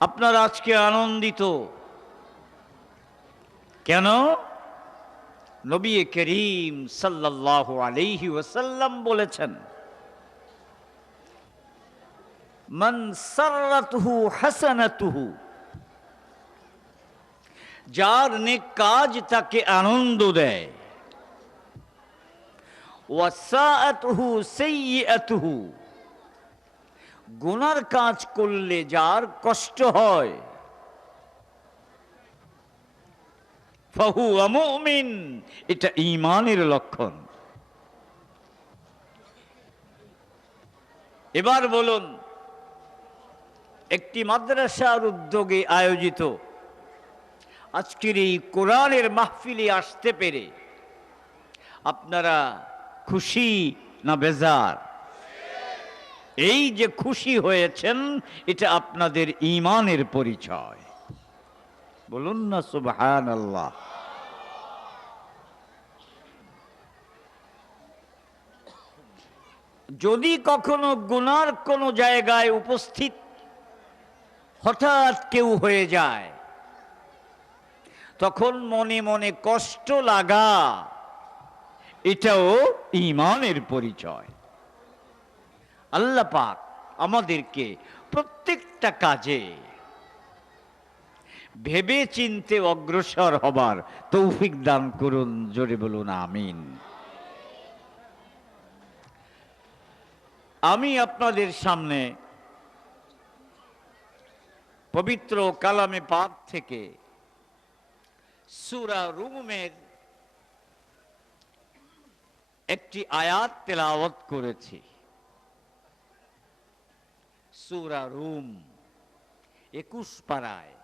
আপনারা আজকে আনন্দিত কেন? নবী করিম সাল্লাল্লাহু আলাইহি ওয়াসাল্লাম বলেছেন, মান সাররাতুহু হাসানাতুহু, যার নেক কাজ তাকে আনন্দ দেয়, ওয়াসাআতুহু সাইয়্যাতুহু, গুনার কাজ করলে যার কষ্ট হয়, ফাহুয়া মুমিন, এটা ঈমানের লক্ষণ। এবার বলুন, একটি মাদ্রাসার উদ্যোগে আয়োজিত আজকের এই কোরআনের মাহফিলে আসতে পেরে আপনারা খুশি না বেজার? এই যে খুশি হয়েছেন, এটা আপনাদের ঈমানের পরিচয়। বলুন না সুবহানাল্লাহ। যদি কখনো গুনার কোনো জায়গায় উপস্থিত হঠাৎ কেউ হয়ে যায়, তখন মনে মনে কষ্ট লাগা, এটাও ঈমানের পরিচয়। আল্লাহ পাক আমাদেরকে প্রত্যেকটা কাজে ভেবে চিন্তে অগ্রসর হবার তৌফিক দান করুন। জোরে বলুন আমিন। আমি আপনাদের সামনে পবিত্র কালামে পাক থেকে সূরা রুমের একটি আয়াত তেলাওয়াত করেছি। সূরা রুম 21 পারায়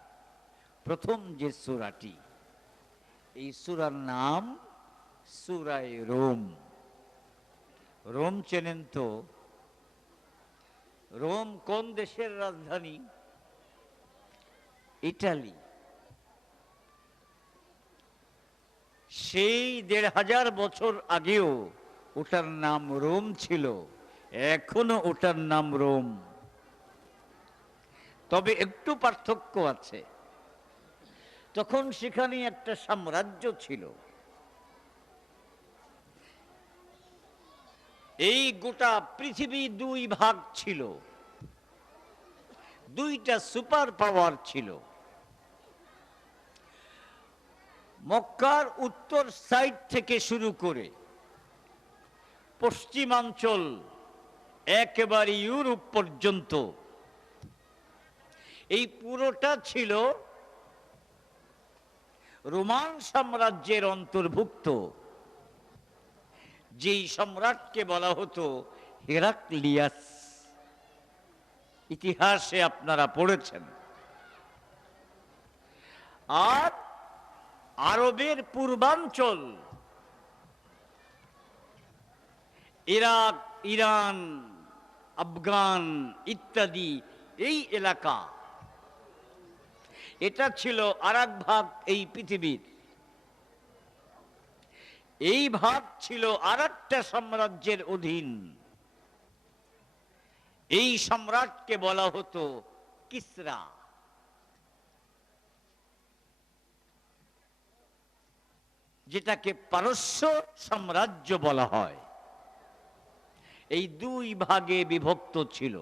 প্রথম যে সূরাটি, এই সূরার নাম সূরায়ে রোম। রোম চেনেন তো? রোম কোন দেশের রাজধানী? ইটালি। সেই ১৫০০ বছর আগেও ওটার নাম রোম ছিল, এখনো ওটার নাম রোম। তবে একটু পার্থক্য আছে। তখন সেখানে একটা সাম্রাজ্য ছিল। এই গোটা পৃথিবী দুই ভাগ ছিল, দুইটা সুপার পাওয়ার ছিল। মক্কার উত্তর সাইড থেকে শুরু করে পশ্চিমাঞ্চল একেবারে ইউরোপ পর্যন্ত এই পুরোটা ছিল রোমান সাম্রাজ্যের অন্তর্ভুক্ত, যেই সম্রাটকে বলা হতো হেরাক্লিয়াস। ইতিহাসে আপনারা পড়েছেন। আর আরবের পূর্বাঞ্চল, ইরাক, ইরান, আফগান ইত্যাদি এই এলাকা, এটা ছিল আরেক ভাগ এই পৃথিবীর। এই ভাগ ছিল আরেকটা সাম্রাজ্যের অধীন। এই সম্রাটকে বলা হতো কিসরা। যেটাকে পারস্য সাম্রাজ্য বলা হয়। এই দুই ভাগে বিভক্ত ছিল,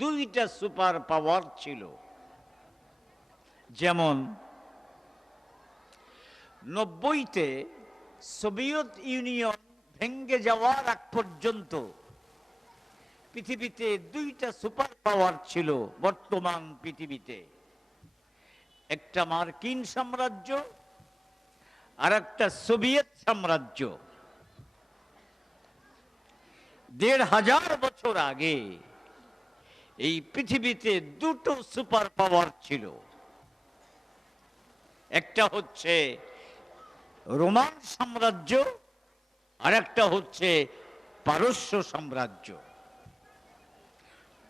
দুইটা সুপার পাওয়ার ছিল। যেমন 90তে সোভিয়েত ইউনিয়ন ভেঙে যাওয়ার আগ পর্যন্ত পৃথিবীতে দুইটা সুপার পাওয়ার ছিল বর্তমান পৃথিবীতে। একটা মার্কিন সাম্রাজ্য আর একটা সোভিয়েত সাম্রাজ্য। ১৫০০ বছর আগে এই পৃথিবীতে দুটো সুপার পাওয়ার ছিল। একটা হচ্ছে রোমান সাম্রাজ্য, আর একটা হচ্ছে পারস্য সাম্রাজ্য।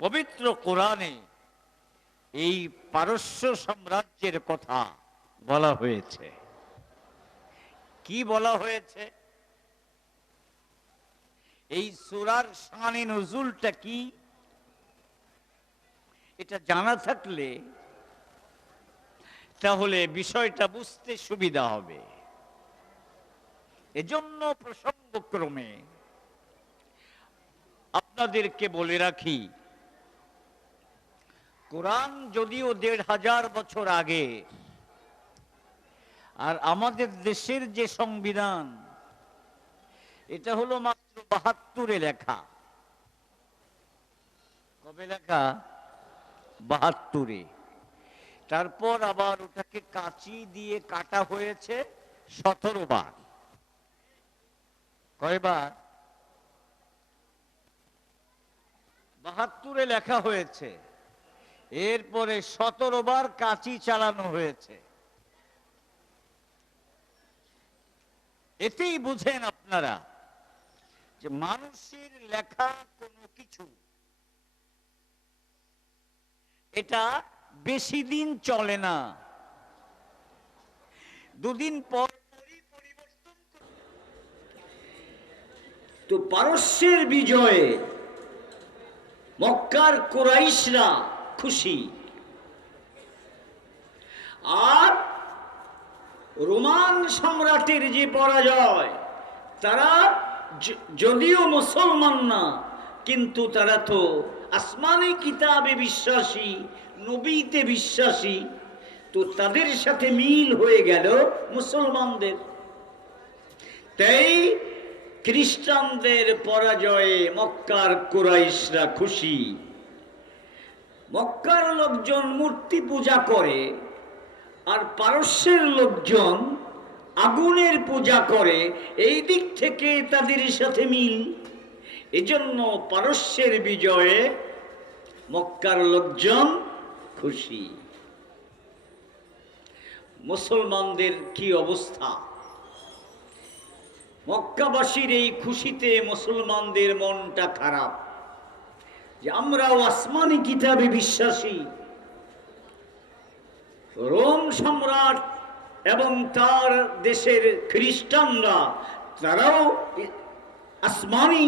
পবিত্র কোরআনে এই পারস্য সাম্রাজ্যের কথা বলা হয়েছে। কি বলা হয়েছে? এই সূরার শানে নুজুলটা কি? এটা জানা থাকলে তাহলে বিষয়টা বুঝতে সুবিধা হবে। এজন্য প্রসঙ্গক্রমে আপনাদেরকে বলে রাখি, কোরআন যদিও ১৫০০ বছর আগে, আর আমাদের দেশের যে সংবিধান এটা হলো মাত্র ৭২-এ লেখা। কবে লেখা? ৭২-এ। তারপর আবার ওটাকে কাঁচি দিয়ে কাটা হয়েছে ১৭ বার। কয়বার? ৭২-এ লেখা হয়েছে, এরপরে ১৭ বার কাঁচি চালানো হয়েছে। এতেই বুঝেন আপনারা যে মানুষের লেখা কোনো কিছু এটা বেশি দিন চলে না, দুদিন পর পরিবর্তন। তো পারস্যের বিজয়ে মক্কার কুরাইশরা খুশি, আর রোমান সম্রাটের যে পরাজয়, তারা যদিও মুসলমান না, কিন্তু তারা তো আসমানি কিতাবে বিশ্বাসী, নবীতে বিশ্বাসী, তো তাদের সাথে মিল হয়ে গেল মুসলমানদের। তাই খ্রিস্টানদের পরাজয়ে মক্কার কুরাইশরা খুশি। মক্কার লোকজন মূর্তি পূজা করে, আর পারস্যের লোকজন আগুনের পূজা করে। এই দিক থেকে তাদের সাথে মিল। এজন্য পারস্যের বিজয়ে মক্কার লোকজন খুশি। মুসলমানদের কি অবস্থা? মক্কাবাসীর এই খুশিতে মুসলমানদের মনটা খারাপ, যে আমরাও আসমানি কিতাবে বিশ্বাসী। রোম সম্রাট এবং তার দেশের খ্রিস্টানরা, তারাও আসমানি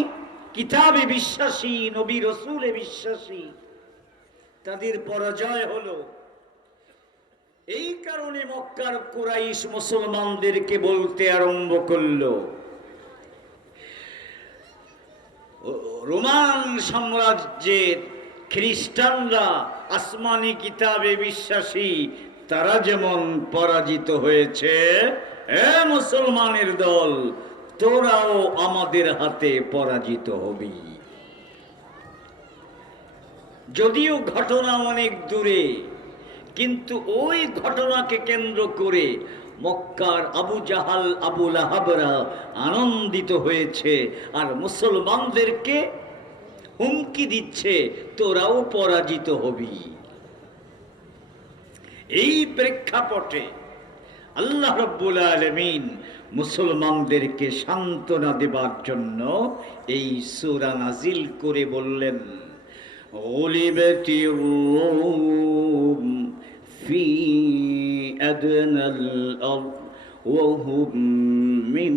কিতাবে বিশ্বাসী, নবী রসুলে বিশ্বাসী। তাদের পরাজয় হলো। এই কারণে মক্কার কুরাইশ মুসলমানদেরকে বলতে আরম্ভ করলো, রোমান সাম্রাজ্যের খ্রিস্টানরা আসমানি কিতাবে বিশ্বাসী, তারা যেমন পরাজিত হয়েছে, এ মুসলমানের দল, তোরাও আমাদের হাতে পরাজিত হবি। যদিও ঘটনা অনেক দূরে, কিন্তু ওই ঘটনাকে কেন্দ্র করে মক্কার আবু জাহাল, আবু লাহাবরা আনন্দিত হয়েছে, আর মুসলমানদেরকে হুমকি দিচ্ছে, তোরাও পরাজিত হবি। এই প্রেক্ষাপটে আল্লাহ রাব্বুল আলামিন মুসলমানদেরকে সান্ত্বনা দেবার জন্য এই সূরা নাজিল করে বললেন, গুলিবাতির রূম ফি আদনাল আরদ ওয়া হুম মিন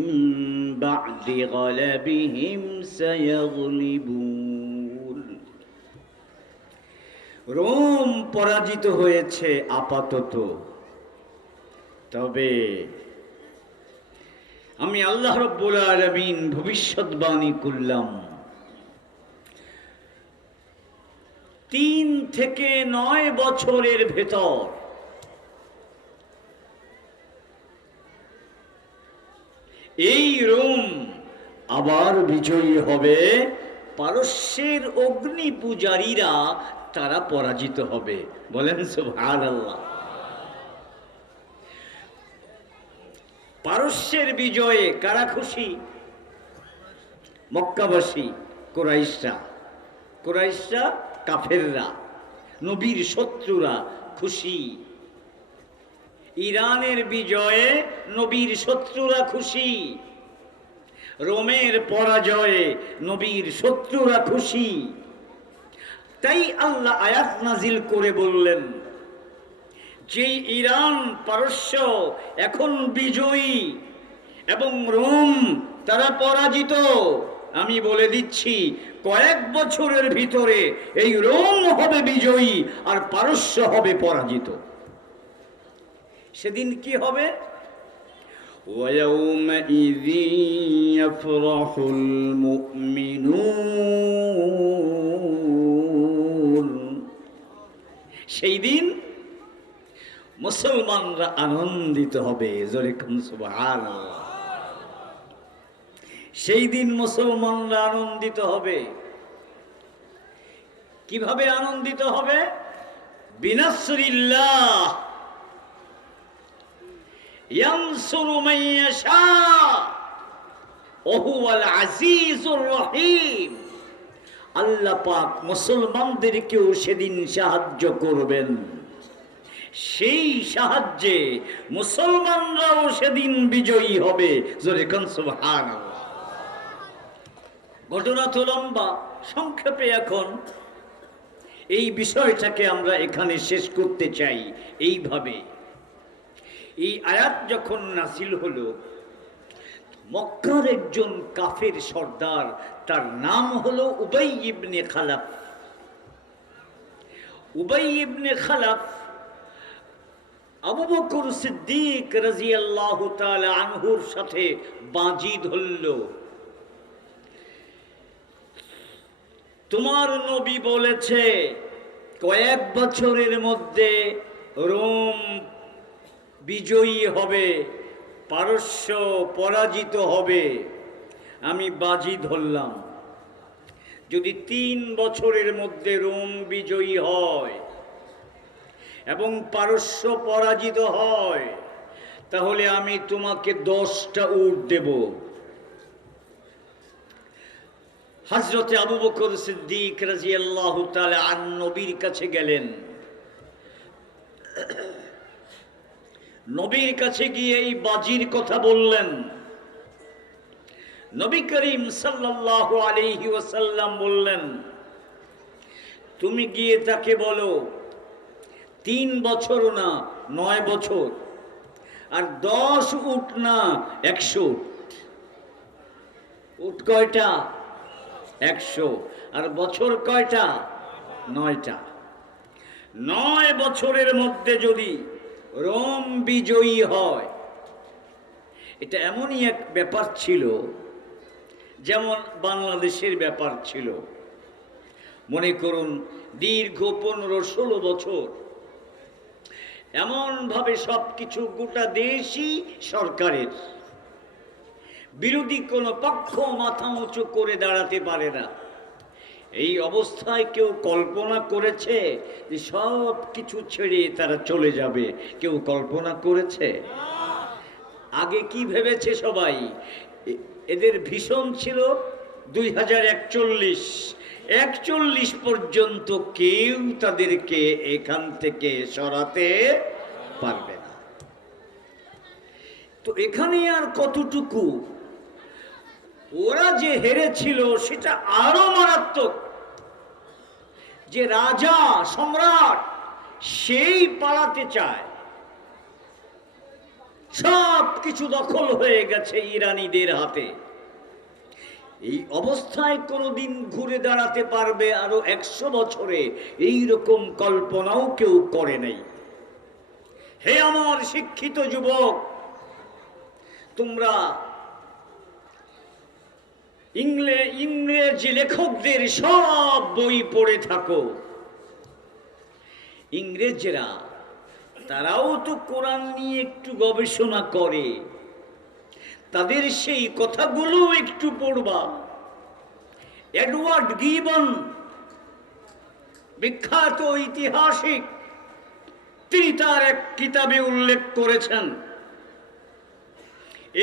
বা'দি গালাবিহিম সায়াগলিবুন। রোম পরাজিত হয়েছে আপাতত, তবে আমি আল্লাহ রাব্বুল আলামিন ভবিষ্যৎবাণী করলাম, 3 থেকে 9 বছরের ভেতর এই রোম আবার বিজয়ী হবে। পারস্যের অগ্নি পূজারীরা তারা পরাজিত হবে। বলেন সুবহানাল্লাহ। পারস্যের বিজয়ে কারা খুশি? মক্কাবাসী, কুরাইশরা। কুরাইশরা কাফেররা, নবীর শত্রুরা খুশি। ইরানের বিজয়ে নবীর শত্রুরা খুশি। রোমের পরাজয়ে নবীর শত্রুরা খুশি। তাই আল্লাহ আয়াত নাজিল করে বললেন, যে ইরান, পারস্য এখন বিজয়ী এবং রোম তারা পরাজিত, আমি বলে দিচ্ছি, কয়েক বছরের ভিতরে এই রোম হবে বিজয়ী আর পারস্য হবে পরাজিত। সেদিন কি হবে? وَيَوْمَئِذٍ يَفْرَحُ الْمُؤْمِنُونَ। সেই দিন মুসলমানরা আনন্দিত হবে। জোরে কোন সুবহানাল্লাহ। সেই দিন মুসলমানরা আনন্দিত হবে। কিভাবে আনন্দিত হবে? বিনাসরিল্লাহ ইয়ানসুরু মান ইয়াশা ওয়া হুয়াল আজিজুর রহিম। আল্লাহ পাক মুসলমানদেরকেও সেদিন সাহায্য করবেন। সেই সাহায্যে মুসলমানরাও সেদিন বিজয়ী হবে। জোরে কোন সুবহানাল্লাহ। ঘটনা তো লম্বা, সংক্ষেপে এখন এই বিষয়টাকে আমরা এখানে শেষ করতে চাই এইভাবে। এই আয়াত যখন নাযিল হলো, মক্কার একজন কাফের সর্দার, তার নাম হলো উবাই ইবনে খালাফ। উবাই ইবনে খালাফ আবু বকর সিদ্দিক রাদিয়াল্লাহু তাআলা আনহুর সাথে বাজি ধরল। তোমার নবী বলেছে কয়েক বছরের মধ্যে রোম বিজয়ী হবে, পারস্য পরাজিত হবে। আমি বাজি ধরলাম, যদি 3 বছরের মধ্যে রোম বিজয়ী হয় এবং পারস্য পরাজিত হয়, তাহলে আমি তোমাকে 10টা উট দেব। হযরতে আবু বকর সিদ্দিক রাদিয়াল্লাহু তাআলা আন নবীর কাছে গেলেন। নবীর কাছে গিয়ে এই বাজির কথা বললেন। নবী করিম সাল্লাল্লাহু আলাইহি ওয়াসাল্লাম বললেন, তুমি গিয়ে তাকে বলো 3 বছর না 9 বছর, আর 10 উট না 100 উট। উট কয়টা? 100। আর বছর কয়টা? 9টা। 9 বছরের মধ্যে যদি রোম বিজয়ী হয়, এটা এমনই এক ব্যাপার ছিল যেমন বাংলাদেশের ব্যাপার ছিল। মনে করুন দীর্ঘ 15-16 বছর এমন ভাবে সবকিছু গোটা দেশই সরকারের, বিরোধী কোনো পক্ষ মাথা উঁচু করে দাঁড়াতে পারে না। এই অবস্থায় কেউ কল্পনা করেছে যে সব কিছু ছেড়ে তারা চলে যাবে? কেউ কল্পনা করেছে? আগে কি ভেবেছে সবাই? এদের ভীষণ ছিল 2041 পর্যন্ত কেউ তাদেরকে এখান থেকে সরাতে পারবে না। তো এখানে আর কতটুকু? ওরা যে হেরেছিল সেটা আরো মারাত্মক। যে রাজা সম্রাট সেই পালাতে চায়, সব কিছু দখল হয়ে গেছে ইরানিদের হাতে। এই অবস্থায় কোনোদিন ঘুরে দাঁড়াতে পারবে আরো 100 বছরে, এই রকম কল্পনাও কেউ করে নাই। হে আমার শিক্ষিত যুবক, তোমরা ইংরেজি লেখকদের সব বই পড়ে থাকো। ইংরেজরা তারাও তো কোরআন নিয়ে একটু গবেষণা করে, তাদের সেই কথাগুলো একটু পড়বা। এডওয়ার্ড গিবন, বিখ্যাত ঐতিহাসিক, তিনি তার এক কিতাবে উল্লেখ করেছেন,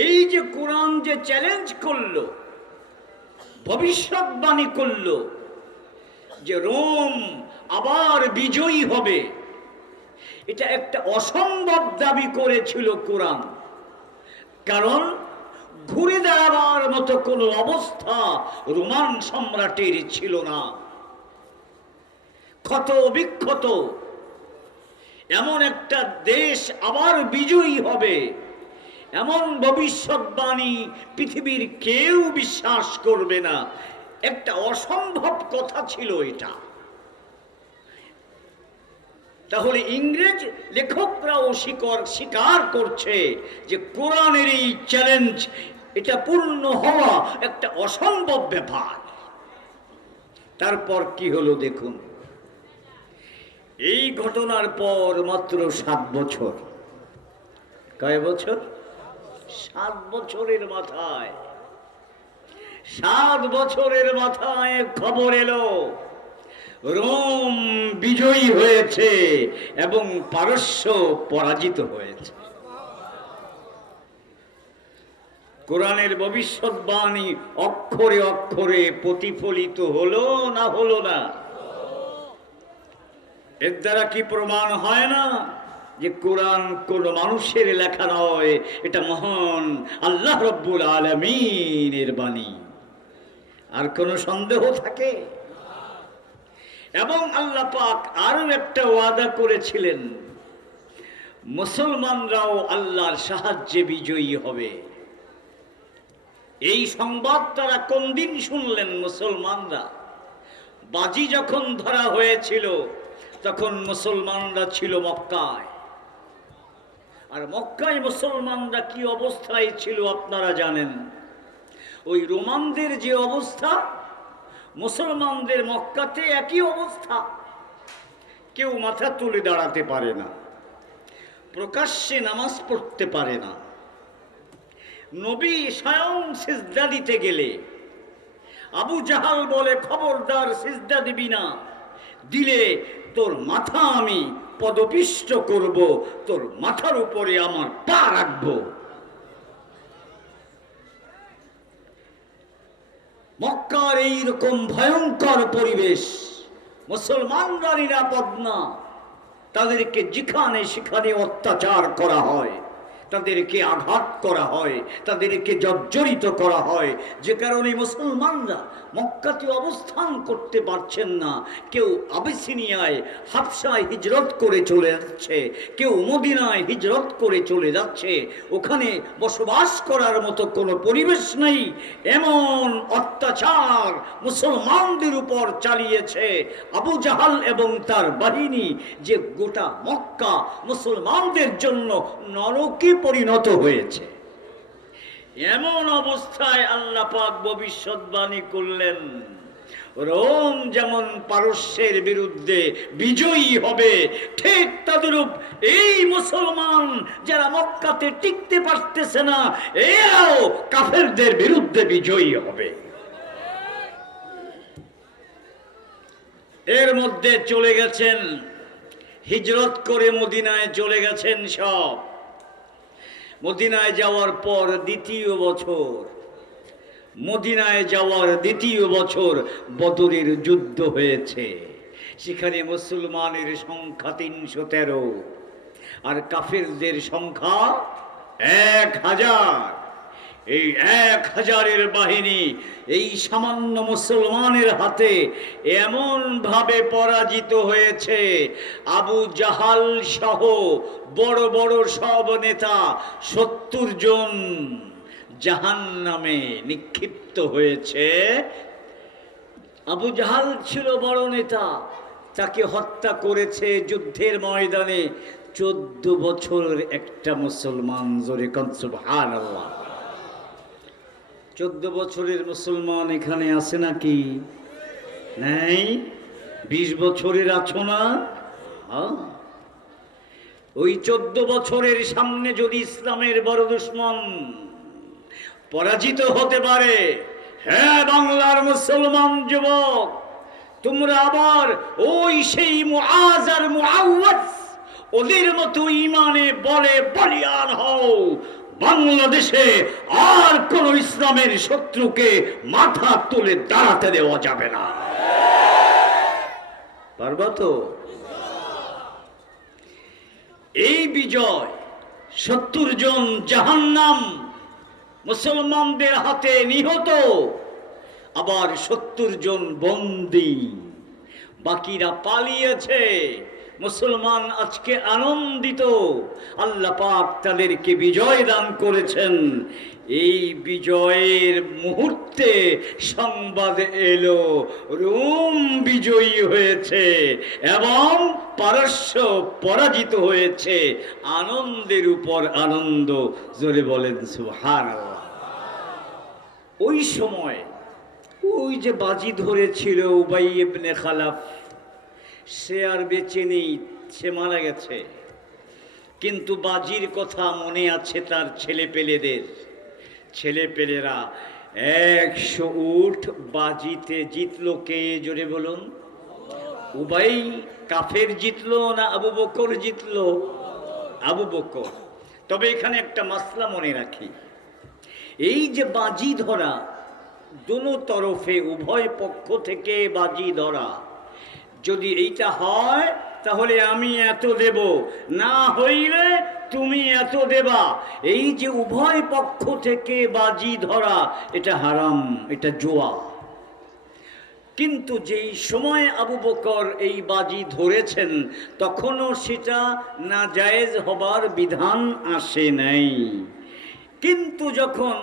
এই যে কোরআন যে চ্যালেঞ্জ করলো, ভবিষ্যৎবাণী করল যে রোম আবার বিজয়ী হবে, এটা একটা অসম্ভব দাবি করেছিল কোরআন। কারণ ঘুরে দাঁড়াবার মতো কোনো অবস্থা রোমান সম্রাটের ছিল না। ক্ষত বিক্ষত এমন একটা দেশ আবার বিজয়ী হবে, এমন ভবিষ্যৎবাণী পৃথিবীর কেউ বিশ্বাস করবে না। একটা অসম্ভব কথা ছিল এটা। তাহলে ইংরেজ লেখকরাও স্বীকার করছে যে কোরআনের এই চ্যালেঞ্জ, এটা পূর্ণ হওয়া একটা অসম্ভব ব্যাপার। তারপর কি হলো দেখুন। এই ঘটনার পর মাত্র 7 বছর। কয় বছর? 7 বছরের মাথায়, 7 বছরের মাথায় খবর এলো রোম বিজয়ী হয়েছে এবং পারস্য পরাজিত হয়েছে। কোরআনের ভবিষ্যৎবাণী অক্ষরে অক্ষরে প্রতিফলিত হলো না হলো না? এর দ্বারা কি প্রমাণ হয় না যে কোরআন কোন মানুষের লেখা নয়, এটা মহান আল্লাহ রব্বুল আলামিনের বাণী? আর কোন সন্দেহ থাকে? এবং আল্লাহ পাক আরো একটা ওয়াদা করেছিলেন, মুসলমানরাও আল্লাহর সাহায্যে বিজয়ী হবে। এই সংবাদ তারা কোন দিন শুনলেন? মুসলমানরা বাজি যখন ধরা হয়েছিল তখন মুসলমানরা ছিল মক্কায়। আর মক্কায় মুসলমানরা কি অবস্থায় ছিল আপনারা জানেন। ওই রোমানদের যে অবস্থা, মুসলমানদের মক্কাতে একই অবস্থা। কেউ মাথা তুলে দাঁড়াতে পারে না, প্রকাশ্যে নামাজ পড়তে পারে না। নবী স্বয়ং সিজদা দিতে গেলে আবু জাহাল বলে, খবরদার সিজদা দিবি না, দিলে তোর মাথা আমি পদপিষ্ট করব, তোর মাথার উপরে আমার পা রাখবো। মক্কার এইরকম ভয়ঙ্কর পরিবেশ, মুসলমানরা নিরাপদ না। তাদেরকে যেখানে সেখানে অত্যাচার করা হয়, তাদেরকে আঘাত করা হয়, তাদেরকে জর্জরিত করা হয়, যে কারণে মুসলমানরা মক্কাতে অবস্থান করতে পারছেন না। কেউ আবিসিনিয়ায় হাবশায় হিজরত করে চলে যাচ্ছে, কেউ মদিনায় হিজরত করে চলে যাচ্ছে। ওখানে বসবাস করার মতো কোনো পরিবেশ নেই। এমন অত্যাচার মুসলমানদের উপর চালিয়েছে আবু জাহাল এবং তার বাহিনী যে গোটা মক্কা মুসলমানদের জন্য নরকে পরিণত হয়েছে। এমন অবস্থায় আল্লাহ পাক ভবিষ্যৎবাণী করলেন, রোম যেমন পারস্যের বিরুদ্ধে বিজয়ী হবে, ঠিক তদ্রূপ এই মুসলমান যারা মক্কাতে টিকতে পারতেছে না, এরাও কাফেরদের বিরুদ্ধে বিজয়ী হবে। এর মধ্যে চলে গেছেন, হিজরত করে মদিনায় চলে গেছেন সব। মদিনায় যাওয়ার পর মদিনায় যাওয়ার দ্বিতীয় বছর বদরের যুদ্ধ হয়েছে। সেখানে মুসলমানের সংখ্যা 313 আর কাফেরদের সংখ্যা 1000। এই 1000-এর বাহিনী এই সামান্য মুসলমানের হাতে এমন ভাবে পরাজিত হয়েছে, আবু জাহাল সহ বড় বড় সব নেতা 70 জন জাহান্নামে নিক্ষিপ্ত হয়েছে। আবু জাহাল ছিল বড় নেতা, তাকে হত্যা করেছে যুদ্ধের ময়দানে 14 বছরের একটা মুসলমান। জোরে কোন সুবহানাল্লাহ। 14 বছরের মুসলমান এখানে আছে নাকি? নাই? 20 বছরের আছো না? ওই 14 বছরের সামনে যদি ইসলামের বড় দুশমন পরাজিত হতে পারে, হ্যাঁ বাংলার মুসলমান যুবক, তোমরা আবার ওই সেই মুআজ আর মুআওয়াজ ওদের মতো ইমানে বলে বলিয়ান হও। বাংলাদেশে আর কোন ইসলামের শত্রুকে মাথা তুলে দাঁড়াতে দেওয়া যাবে না। পারবা তো? এই বিজয়, 70 জন জাহান্নাম মুসলমানদের হাতে নিহত, আবার 70 জন বন্দী, বাকিরা পালিয়েছে। মুসলমান আজকে আনন্দিত, আল্লাহ পাক তাদেরকে বিজয় দান করেছেন। এই বিজয়ের মুহূর্তে সংবাদ এলো রোম বিজয়ী হয়েছে এবং পারস্য পরাজিত হয়েছে। আনন্দের উপর আনন্দ, জোরে বলেন সুবহানাল্লাহ। ওই সময় ওই যে বাজি ধরেছিল উবাই ইবনে খালাফ, সে আর বেঁচে নেই, সে মারা গেছে। কিন্তু বাজির কথা মনে আছে তার ছেলেপেলেরা 100 উট বাজিতে জিতলো। কে জোরে বলুন? উবাই কাফের জিতলো না আবু বকর জিতলো? আবু বকর। তবে এখানে একটা মাসলা মনে রাখি, এই যে বাজি ধরা, দোনো তরফে উভয় পক্ষ থেকে বাজি ধরা, যদি এইটা হয় তাহলে আমি এত দেব, না হইলে তুমি এত দেবা, এই যে উভয় পক্ষ থেকে বাজি ধরা, এটা হারাম, এটা জুয়া। কিন্তু যেই সময় আবু বকর এই বাজি ধরেছেন তখনও সেটা নাজায়েজ হবার বিধান আসে নাই। কিন্তু যখন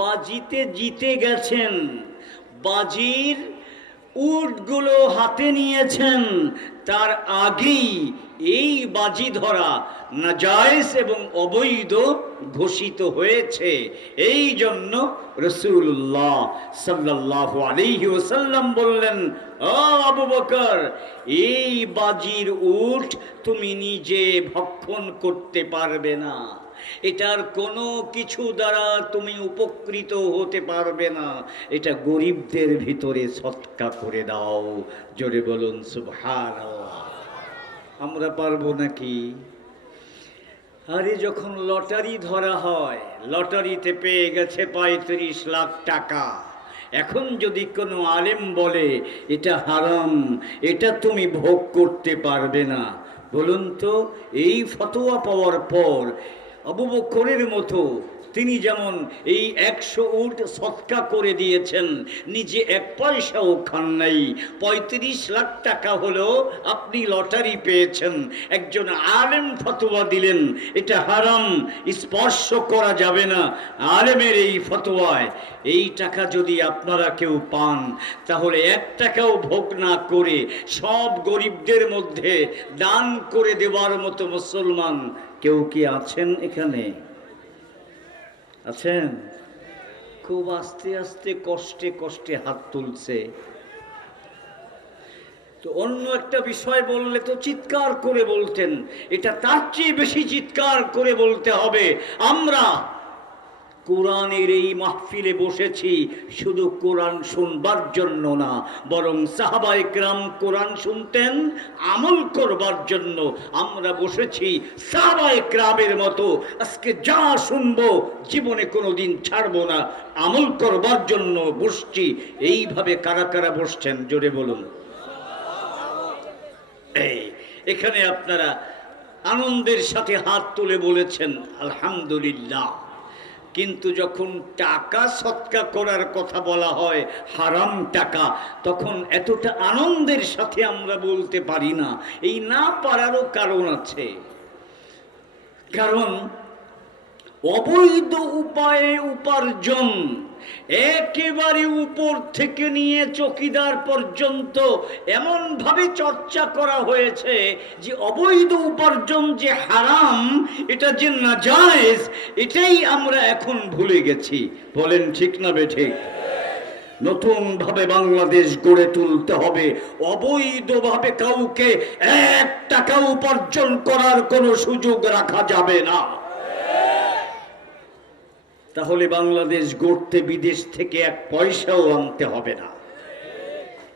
বাজিতে জিতে গেছেন, বাজির উটগুলো হাতে নিয়েছেন, তার আগেই এই বাজি ধরা নাজায়েজ এবং অবৈধ ঘোষিত হয়েছে। এই জন্য রাসূলুল্লাহ সাল্লাল্লাহু আলাইহি ওয়াসাল্লাম বললেন, ও আবু বকর, এই বাজির উট তুমি নিজে ভক্ষণ করতে পারবে না, এটার কোনো কিছু দ্বারা তুমি উপকৃত হতে পারবে না, এটা গরিবদের ভিতরে সৎকা করে দাও। জোরে বলুন সুবহানাল্লাহ। আমরা পারবো নাকি? আরে যখন লটারি ধরা হয়, লটারিতে পেয়ে গেছে 35 লাখ টাকা, এখন যদি কোনো আলেম বলে এটা হারাম, এটা তুমি ভোগ করতে পারবে না, বলুন তো এই ফতোয়া পাওয়ার পর আবু বকরের মতো তিনি যেমন এই 100 উট সৎকা করে দিয়েছেন, নিজে 1 পয়সাও খান নাই, 35 লাখ টাকা হলো আপনি লটারি পেয়েছেন, একজন আলেম ফতোয়া দিলেন এটা হারাম, স্পর্শ করা যাবে না, আলেমের এই ফতোয়ায় এই টাকা যদি আপনারা কেউ পান তাহলে 1 টাকাও ভোগ না করে সব গরিবদের মধ্যে দান করে দেওয়ার মতো মুসলমান কেউ কি আছেন এখানে? আছেন? খুব আস্তে আস্তে কষ্টে কষ্টে হাত তুলছে। তো অন্য একটা বিষয় বললে তো চিৎকার করে বলতেন, এটা তার চেয়ে বেশি চিৎকার করে বলতে হবে, আমরা কোরআনের এই মাহফিলে বসেছি শুধু কোরআন শুনবার জন্য না, বরং সাহাবায়ে কেরাম কোরআন শুনতেন আমল করবার জন্য। আমরা বসেছি সাহাবায়ে কেরামের মতো, আজকে যা শুনবো জীবনে কোনোদিন ছাড়বো না, আমল করবার জন্য বসছি। এইভাবে কারা কারা বসছেন জোরে বলুন? এই এখানে আপনারা আনন্দের সাথে হাত তুলে বলেছেন আলহামদুলিল্লাহ। কিন্তু যখন টাকা সৎকা করার কথা বলা হয়, হারাম টাকা, তখন এতটা আনন্দের সাথে আমরা বলতে পারি না। এই না পারারও কারণ আছে, কারণ অবৈধ উপায়ে উপার্জন একেবারে উপর থেকে নিয়ে চকিদার পর্যন্ত এমন ভাবে চর্চা করা হয়েছে যে অবৈধ উপার্জন যে হারাম, এটা যে নাজায়েজ, এটাই আমরা এখন ভুলে গেছি। বলেন ঠিক না বেঠিক? নতুন ভাবে বাংলাদেশ গড়ে তুলতে হবে, অবৈধভাবে কাউকে 1 টাকা উপার্জন করার কোনো সুযোগ রাখা যাবে না। তাহলে বাংলাদেশ গড়তে বিদেশ থেকে 1 পয়সাও আনতে হবে না।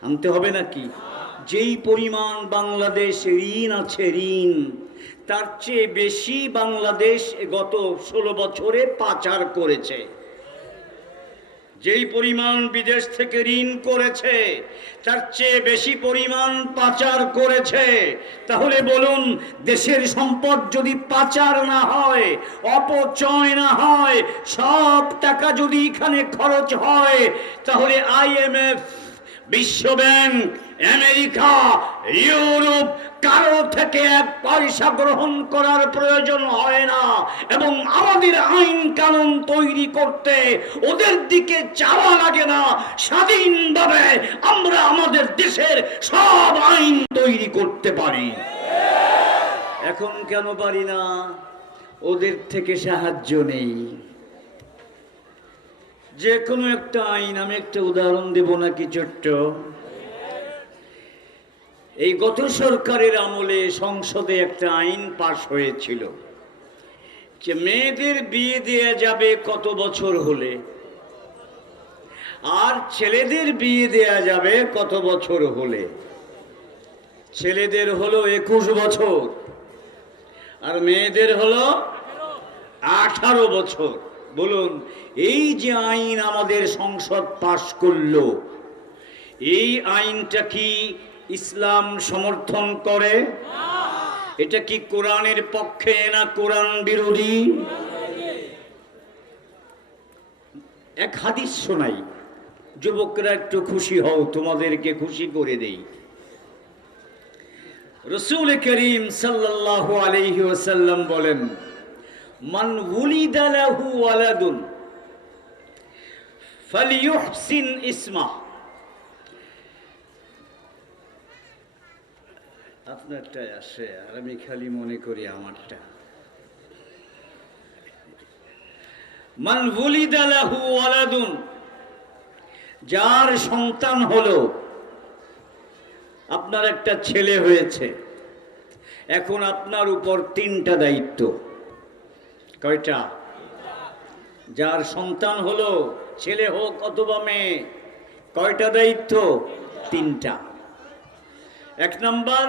আনতে হবে নাকি? যেই পরিমাণ বাংলাদেশ ঋণ আছে, ঋণ তার চেয়ে বেশি বাংলাদেশ গত 16 বছরে পাচার করেছে। যেই পরিমাণ বিদেশ থেকে ঋণ করেছে তার চেয়ে বেশি পরিমাণ পাচার করেছে। তাহলে বলুন, দেশের সম্পদ যদি পাচার না হয়, অপচয় না হয়, সব টাকা যদি এখানে খরচ হয়, তাহলে IMF বিশ্বব্যাংক, আমেরিকা, ইউরোপ কারো থেকে 1 পয়সা গ্রহণ করার প্রয়োজন হয় না। এবং আমাদের আইন কানুন তৈরি করতে ওদের দিকে চাওয়া লাগে না। স্বাধীনভাবে আমরা আমাদের দেশের সব আইন তৈরি করতে পারি। এখন কেন পারি না? ওদের থেকে সাহায্য নেই। যে কোনো একটা আইন, আমি একটা উদাহরণ দেব নাকি ছোট্ট? এই গত সরকারের আমলে সংসদে একটা আইন পাশ হয়েছিল যে মেয়েদের বিয়ে দেয়া যাবে কত বছর হলে, আর ছেলেদের বিয়ে দেয়া যাবে কত বছর হলে। ছেলেদের হলো 21 বছর আর মেয়েদের হলো 18 বছর। বলুন, এই যে আইন আমাদের সংসদ পাশ করলো, এই আইনটা কি ইসলাম সমর্থন করে? এটা কি কোরআনের পক্ষে না কোরআন বিরোধী? এক হাদিস শোনাই, যুবকরা একটু খুশি হও, তোমাদেরকে খুশি করে দেই। রাসূল করিম সাল্লাল্লাহু আলাইহি ওয়াসাল্লাম বলেন, মান উলিদা লাহু ওয়ালাদুন ফালিয়ুহসিন ইসমা। আপনারটাই আসে আর আমি খালি মনে করি আমারটা। মান উলিদা লাহু ওয়ালাদুন, যার সন্তান হলো, আপনার একটা ছেলে হয়েছে, এখন আপনার উপর 3টা দায়িত্ব। কয়টা? যার সন্তান হলো, ছেলে হোক অথবা মেয়ে, কয়টা দায়িত্ব? 3টা। 1 নম্বর,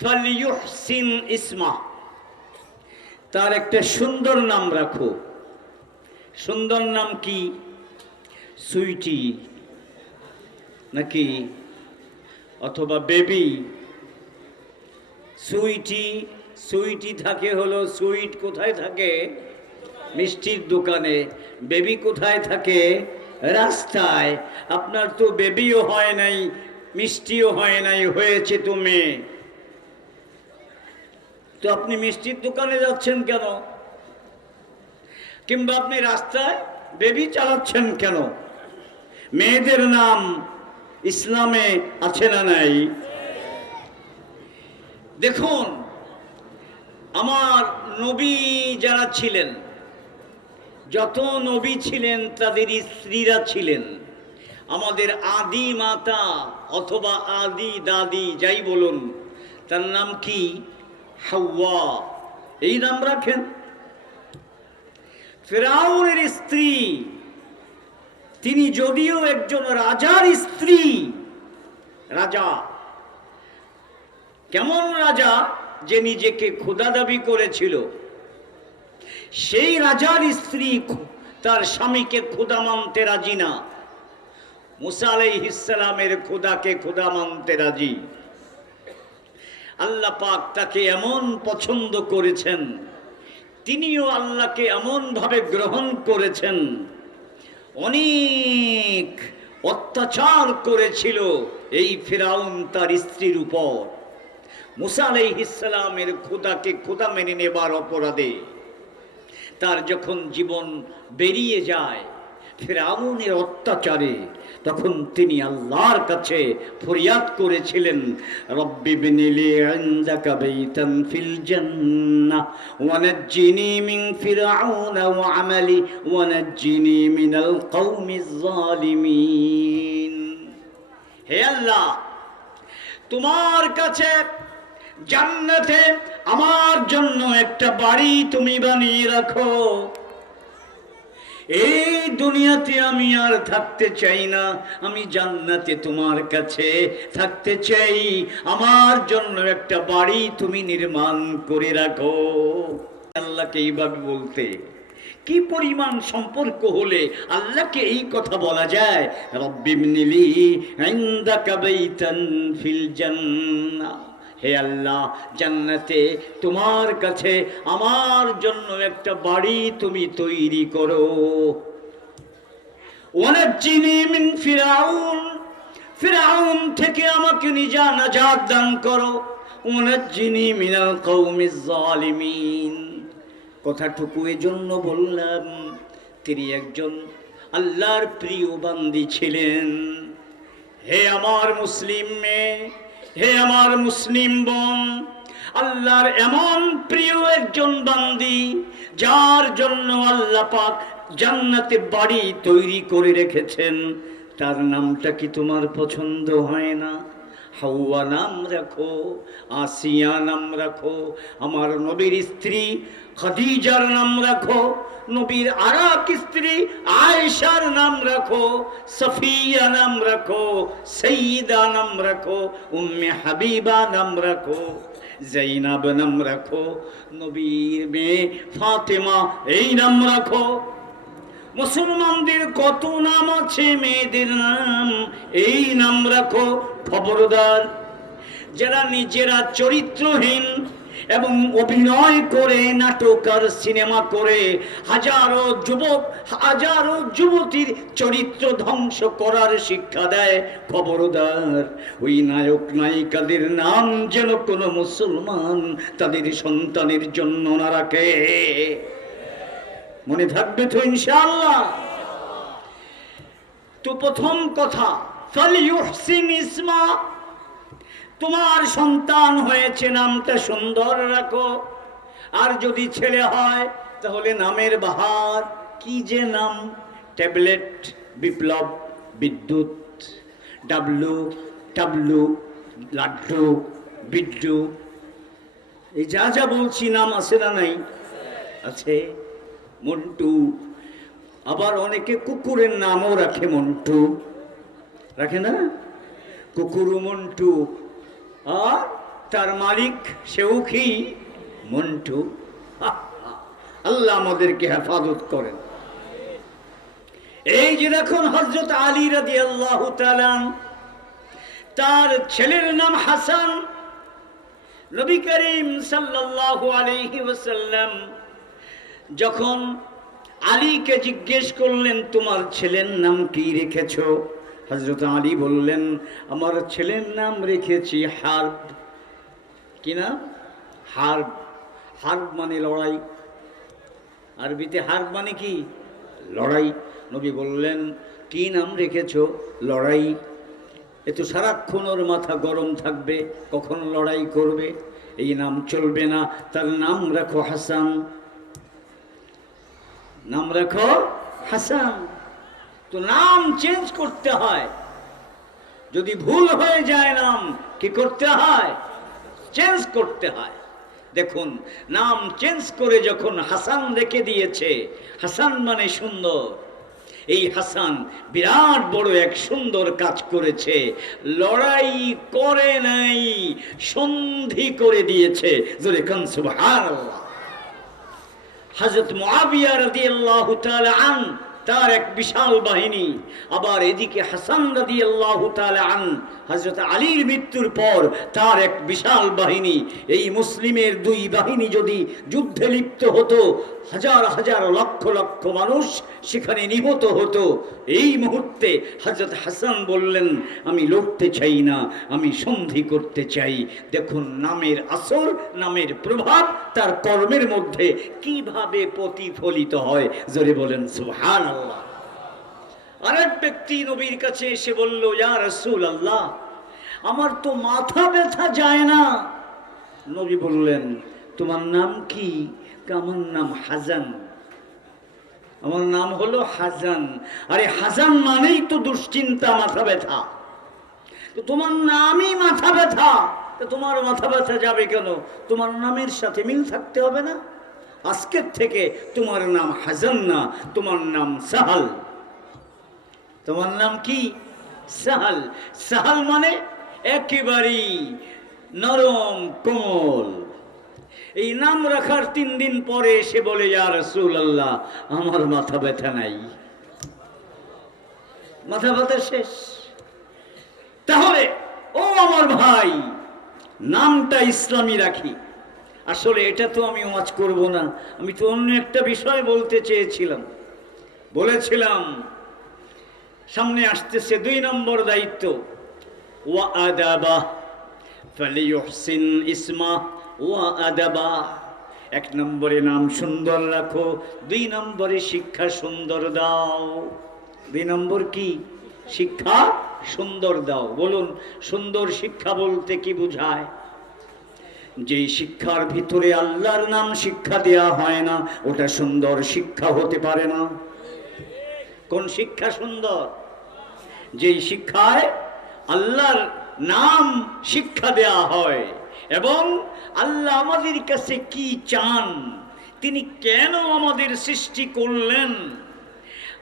ফালিয়ুহসিন ইসমা, তার একটা সুন্দর নাম রাখো। সুন্দর নাম কি? সুইটি নাকি অথবা বেবি? সুইটি, সুইটি থাকে হলো, সুইট কোথায় থাকে? মিষ্টির দোকানে। বেবি কোথায় থাকে? রাস্তায়। আপনার তো বেবিও হয় নাই, মিষ্টিও হয় নাই, হয়েছে তো মেয়ে। তো আপনি মিষ্টির দোকানে যাচ্ছেন কেন? কিংবা আপনি রাস্তায় বেবি চালাচ্ছেন কেন? মেয়েদের নাম ইসলামে আছে না নাই? দেখুন, আমার নবী যারা ছিলেন, যত নবী ছিলেন তাদের স্ত্রীরা ছিলেন আমাদের আদি মাতা অথবা আদি দাদি, যাই বলুন, তার নাম কি? হাওয়া। এই নাম রাখেন। ফিরআউনের স্ত্রী, তিনি যদিও একজন রাজার স্ত্রী, রাজা, কেমন রাজা যে নিজেকে খোদা দাবি করেছিল, সেই রাজার স্ত্রী তার স্বামীকে খোদা মানতে রাজি না। মুসা আলাইহিস সালামের খোদাকে খোদা মানতে রাজি। আল্লাহ পাক তাকে এমন পছন্দ করেছেন, তিনিও আল্লাহকে এমন ভাবে গ্রহণ করেছেন। অনেক অত্যাচার করেছিল এই ফিরআউন তার স্ত্রীর উপর। মুসা আলাইহিস সালামের খোদাকে খোদা মেনে নেবার অপরাধে তার যখন জীবন বেরিয়ে যায় ফিরআউনের অত্যাচারে, তখন তিনি আল্লাহর কাছে ফরিয়াদ করেছিলেন, রব্বি বিনিলি ইনদাকা বাইতান ফিল জান্নাহ ওয়া নাজ্জিনি মিন ফিরআউনা ওয়া আমালি ওয়া নাজ্জিনি মিনাল কওমিজ জালিমিন। হে আল্লাহ, তোমার কাছে জান্নাতে আমার জন্য একটা বাড়ি তুমি বানিয়ে রাখো। এই দুনিয়াতে আমি আর থাকতে চাই না, আমি জান্নাতে তোমার কাছে থাকতে চাই। আমার জন্য একটা বাড়ি তুমি নির্মাণ করে রাখো। আল্লাহকে এইভাবে বলতে কি পরিমাণ সম্পর্ক হলে আল্লাহকে এই কথা বলা যায়, রব্বিবনিলি ইনদাকা বাইতান ফিল জান্নাহ। হে আল্লাহ, জান্নাতে তোমার কাছে আমার জন্য একটা বাড়ি তুমি তৈরি করো। ওয়ানাজ্জিনি মিন ফিরআউন, ফিরআউন থেকে আমাকে নাজাত দান করো, ওয়ানাজ্জিনি মিনাল কওমিজ জালিমিন। কথাটুকু এজন্য বললাম, তিনি একজন আল্লাহর প্রিয় বান্দী ছিলেন। হে আমার মুসলিম মেয়ে, হে আমার মুসলিম বোন, আল্লাহর এমন প্রিয় একজন বান্দী, যার জন্য আল্লাহ পাক জান্নাতে বাড়ি তৈরি করে রেখেছেন, তার নামটা কি তোমার পছন্দ হয় না? হাওয়া নাম রাখো, আসিয়া নাম রাখো, আমার নবীর স্ত্রী খাদিজার নাম রাখো, নবীর আরেক স্ত্রী আয়েশার নাম রাখো, সফিয়া নাম রাখো, সঈদা নাম রাখো, উম্মে হাবিবা নাম রাখো, জাইনাব নাম রাখো, নবীর মেয়ে ফাতেমা এই নাম রাখো। মুসলমানদের কত নাম আছে, মেয়েদের নাম এই নাম রাখো। খবরদার, যারা নিজেরা চরিত্রহীন এবং অভিনয় করে, নাটক আর সিনেমা করে হাজারো যুবক হাজারো যুবতীর চরিত্র ধ্বংস করার শিক্ষা দেয়, খবরদার, ওই নায়ক নায়িকাদের নাম যেন কোনো মুসলমান তাদের সন্তানের জন্য না রাখে। মনে থাকবে তো ইনশাআল্লাহ? তো প্রথম কথা, ফালইউহসিন ইসমা, তোমার সন্তান হয়েছে, নামটা সুন্দর রাখো। আর যদি ছেলে হয় তাহলে নামের বাহার। কি যে নাম! ট্যাবলেট, বিপ্লব, বিদ্যুৎ, ডাবলু, টাবলু, লাড্ডু, বিড্ডু, এই যা যা বলছি নাম আছে না নাই? আছে। মন্টু, আবার অনেকে কুকুরের নামও রাখে মন্টু, রাখে না? কুকুরু মন্টু, আর তার মালিক সেও কি মন্টু। আল্লাহ আমাদেরকে হেফাজত করেন। এই যে দেখুন, হযরত আলী রাদিয়াল্লাহু তাআলা, তার ছেলের নাম হাসান। নবী করিম সাল্লাল্লাহু আলাইহি ওয়াসাল্লাম যখন আলীকে জিজ্ঞেস করলেন, তোমার ছেলের নাম কি রেখেছো? হযরত আলী বললেন, আমার ছেলের নাম রেখেছি হার্ব। কি নাম? হার্ব। হার্ব মানে লড়াই। আরবিতে হার্ব মানে কি? লড়াই। নবী বললেন, কি নাম রেখেছো? লড়াই। এ তো সারাক্ষণ ওর মাথা গরম থাকবে, কখন লড়াই করবে, এই নাম চলবে না। তার নাম রাখো হাসান। নাম রাখো হাসান। তো নাম চেঞ্জ করতে হয়। যদি ভুল হয়ে যায় নাম কি করতে হয়? চেঞ্জ করতে হয়। দেখুন, নাম চেঞ্জ করে যখন হাসান রেখে দিয়েছে, হাসান মানে সুন্দর, এই হাসান বিরাট বড় এক সুন্দর কাজ করেছে। লড়াই করে নাই, সন্ধি করে দিয়েছে। জোরে কান সুবহানাল্লাহ। হযরত মুআবিয়া রাদিয়াল্লাহু তাআলা আন, তার এক বিশাল বাহিনী, আবার এদিকে হাসান রাদিয়াল্লাহু তাআলা আন, হযরত আলীর মৃত্যুর পর তার এক বিশাল বাহিনী। এই মুসলিমের দুই বাহিনী যদি যুদ্ধে লিপ্ত হতো, হাজার হাজার লক্ষ লক্ষ মানুষ সেখানে নিহত হতো। এই মুহূর্তে হযরত হাসান বললেন, আমি লড়তে চাই না, আমি সন্ধি করতে চাই। দেখুন নামের আসর, নামের প্রভাব তার কর্মের মধ্যে কিভাবে প্রতিফলিত হয়। জোরে বলেন সুবহানাল্লাহ। আরেক ব্যক্তি নবীর কাছে এসে বলল, ইয়া রাসূলুল্লাহ, আমার তো মাথা ব্যথা যায় না। নবী বললেন, তোমার নাম কি? আমার নাম হাজান। আমার নাম হলো হাজান। আরে হাজান মানেই তো দুশ্চিন্তা, মাথা ব্যথা। তো তোমার নামই মাথা ব্যথা, তো তোমার মাথা ব্যথা যাবে কেন? তোমার নামের সাথে মিল থাকতে হবে না? আজকের থেকে তোমার নাম হাজান না, তোমার নাম সাহাল। তোমার নাম কি? সাহাল। সাহাল মানে একেবারেই নরম কোমল। এই নাম রাখার 3 দিন পরে এসে বলে, ইয়া রাসূলুল্লাহ, আমার মাথা ব্যথা নাই, মাথা ব্যথা শেষ। তাহলে ও আমার ভাই, নামটা ইসলামী রাখি। আসলে এটা তো আমি ওয়াজ করব না, আমি তো অন্য একটা বিষয় বলতে চেয়েছিলাম। বলেছিলাম সামনে আসতেছে 2 নম্বর দায়িত্ব, ওয়া আদাবা, ফালিয়ুহসিন ইসমা ওয়া আদাবা। 1 নম্বরে নাম সুন্দর রাখো, 2 নম্বরে শিক্ষা সুন্দর দাও। 2 নম্বর কি? শিক্ষা সুন্দর দাও। বলুন, সুন্দর শিক্ষা বলতে কি বোঝায়? যেই শিক্ষার ভিতরে আল্লাহর নাম শিক্ষা দেয়া হয় না, ওটা সুন্দর শিক্ষা হতে পারে না। কোন শিক্ষা সুন্দর? যেই শিক্ষায় আল্লাহর নাম শিক্ষা দেয়া হয় এবং আল্লাহ আমাদের কাছে কি চান, তিনি কেন আমাদের সৃষ্টি করলেন,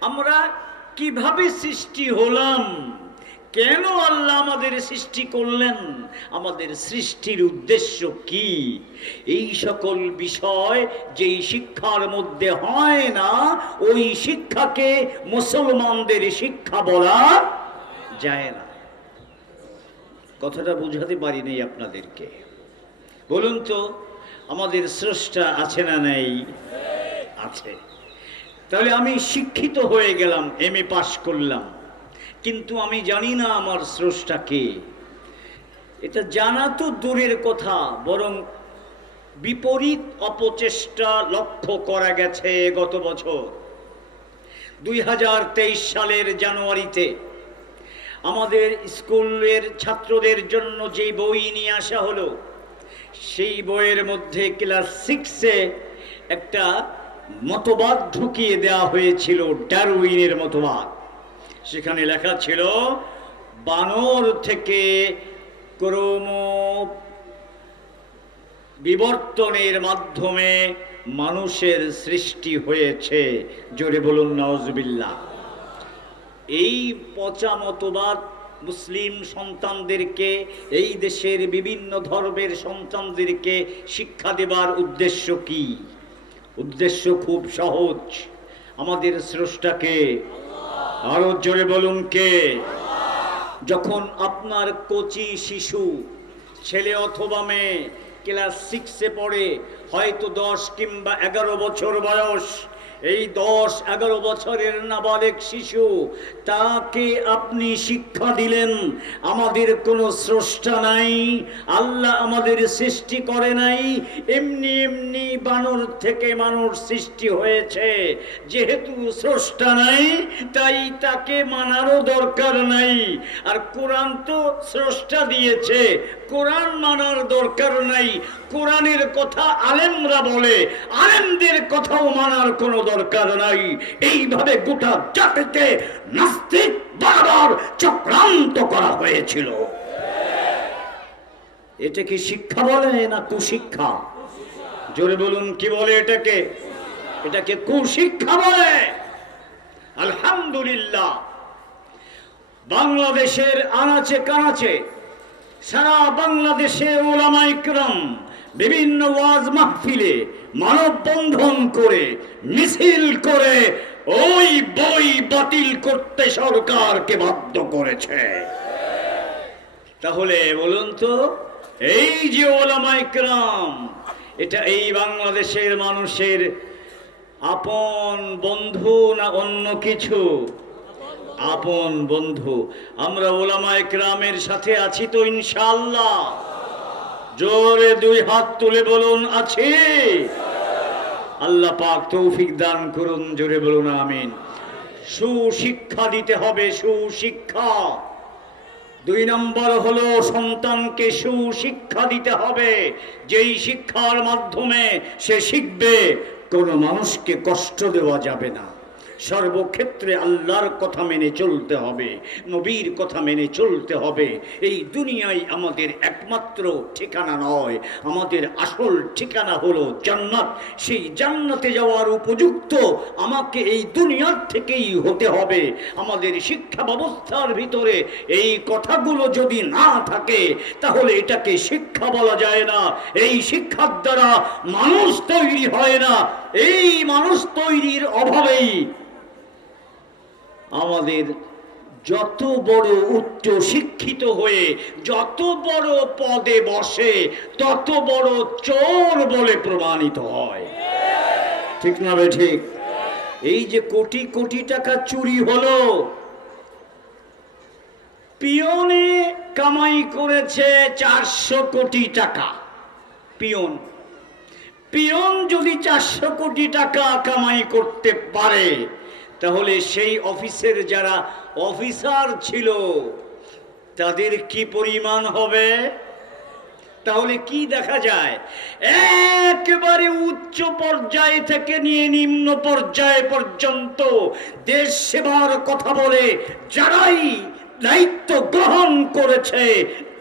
আমরা কিভাবে সৃষ্টি হলাম, কেন আল্লাহ আমাদের সৃষ্টি করলেন, আমাদের সৃষ্টির উদ্দেশ্য কি, এই সকল বিষয় যেই শিক্ষার মধ্যে হয় না, ওই শিক্ষাকে মুসলমানদের শিক্ষা বলা যায় না। কথাটা বুঝাতে পারিনি আপনাদেরকে। বলুন তো, আমাদের স্রষ্টা আছে না নাই? আছে। তাহলে আমি শিক্ষিত হয়ে গেলাম, MA পাশ করলাম, কিন্তু আমি জানি না আমার স্রষ্টা কে। এটা জানা তো দূরের কথা, বরং বিপরীত অপচেষ্টা লক্ষ্য করা গেছে। গত বছর 2023 সালের জানুয়ারিতে আমাদের স্কুলের ছাত্রদের জন্য যে বই নিয়ে আসা হলো, সেই বইয়ের মধ্যে ক্লাস 6-এ একটা মতবাদ ঢুকিয়ে দেওয়া হয়েছিল, ডারউইনের মতবাদ। সেখানে লেখা ছিল বানর থেকে ক্রম বিবর্তনের মাধ্যমে মানুষের সৃষ্টি হয়েছে। জোরে বলুন নাউজুবিল্লাহ। এই পচা মতবাদ মুসলিম সন্তানদেরকে, এই দেশের বিভিন্ন ধর্মের সন্তানদেরকে শিক্ষা দেবার উদ্দেশ্য কি? উদ্দেশ্য খুব সহজ, আমাদের স্রষ্টাকে। আরো জোরে বলুন কে? যখন আপনার কচি শিশু, ছেলে অথবা মেয়ে, ক্লাস 6-এ পড়ে, হয়তো 10 কিংবা 11 বছর বয়স, এই 10-11 বছরের নাবালেক শিশু, তাকে আপনি শিক্ষা দিলেন আমাদের কোনো স্রষ্টা নাই, আল্লাহ আমাদের সৃষ্টি করে নাই, এমনি এমনি বানর থেকে মানুষ সৃষ্টি হয়েছে। যেহেতু স্রষ্টা নাই, তাই তাকে মানারও দরকার নাই। আর কোরআন তো স্রষ্টা দিয়েছে, কোরআন মানার দরকার নাই। কোরআনের কথা আলেমরা বলে, আলেমদের কথাও মানার কোনো দরকার নাই। এইভাবে গোটা জাতিকে নাস্তিক বারবার চক্রান্ত করা হয়েছিল। এটাকে শিক্ষা বলে না কুশিক্ষা? জোরে বলুন, কি বলে এটাকে? এটাকে কুশিক্ষা বলে। আলহামদুলিল্লাহ, বাংলাদেশের আনাচে কানাচে, সারা বাংলাদেশে উলামায়ে কেরাম বিভিন্ন ওয়াজ মাহফিলে মানববন্ধন করে, মিছিল করে ওই বই বাতিল করতে সরকারকে বাধ্য করেছে। তাহলে বলুন তো, এই যে উলামায়ে কেরাম, এটা এই বাংলাদেশের মানুষের আপন বন্ধু না অন্য কিছু? আপন বন্ধু। আমরা উলামায়ে কেরামের সাথে আছি তো ইনশাআল্লাহ? জোরে 2 হাত তুলে বলুন আছি। আল্লাহ পাক তৌফিক দান করুন, জোরে বলুন আমিন। সুশিক্ষা দিতে হবে, সুশিক্ষা। 2 নম্বর হলো সন্তানকে সুশিক্ষা দিতে হবে, যেই শিক্ষার মাধ্যমে সে শিখবে কোনো মানুষকে কষ্ট দেওয়া যাবে না, সর্বক্ষেত্রে আল্লাহর কথা মেনে চলতে হবে, নবীর কথা মেনে চলতে হবে। এই দুনিয়ায় আমাদের একমাত্র ঠিকানা নয়, আমাদের আসল ঠিকানা হলো জান্নাত। সেই জান্নাতে যাওয়ার উপযুক্ত আমাকে এই দুনিয়ার থেকেই হতে হবে। আমাদের শিক্ষা ব্যবস্থার ভিতরে এই কথাগুলো যদি না থাকে, তাহলে এটাকে শিক্ষা বলা যায় না। এই শিক্ষার দ্বারা মানুষ তৈরি হয় না। এই মানুষ তৈরির অভাবেই আমাদের যত বড় উচ্চ শিক্ষিত হয়ে যত বড় পদে বসে, তত বড় চোর বলে প্রমাণিত হয়। ঠিক না বে ঠিক? এই যে কোটি কোটি টাকা চুরি হলো, পিয়নে কামাই করেছে 400 কোটি টাকা। পিয়ন পিয়ন যদি 400 কোটি টাকা কামাই করতে পারে, তাহলে সেই অফিসের যারা অফিসার ছিল তাদের কি পরিমাণ হবে? তাহলে কি দেখা যায়? একেবারে উচ্চ পর্যায়ে থেকে নিয়ে নিম্ন পর্যায়ে পর্যন্ত দেশ সেবার কথা বলে যারাই দায়িত্ব গ্রহণ করেছে,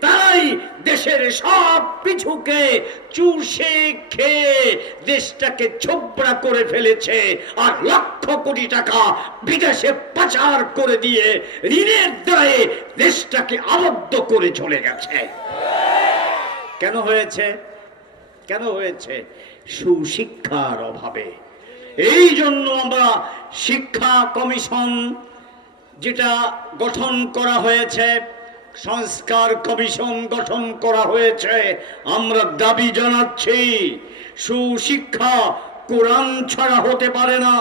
তাই দেশের সব কিছুকে চুষে খেয়ে দেশটাকে ছোবড়া করে ফেলেছে, আর লক্ষ কোটি টাকা বিদেশে পাচার করে দিয়ে ঋণের দায়ে দেশটাকে আবদ্ধ করে চলে গেছে। কেন হয়েছে? কেন হয়েছে? সুশিক্ষার অভাবে। এই জন্য আমরা শিক্ষা কমিশন যেটা গঠন করা হয়েছে, সংস্কার কমিশন গঠন করা হয়েছে, আমরা দাবি জানাচ্ছি সুশিক্ষা কোরআন ছাড়া হতে পারে না,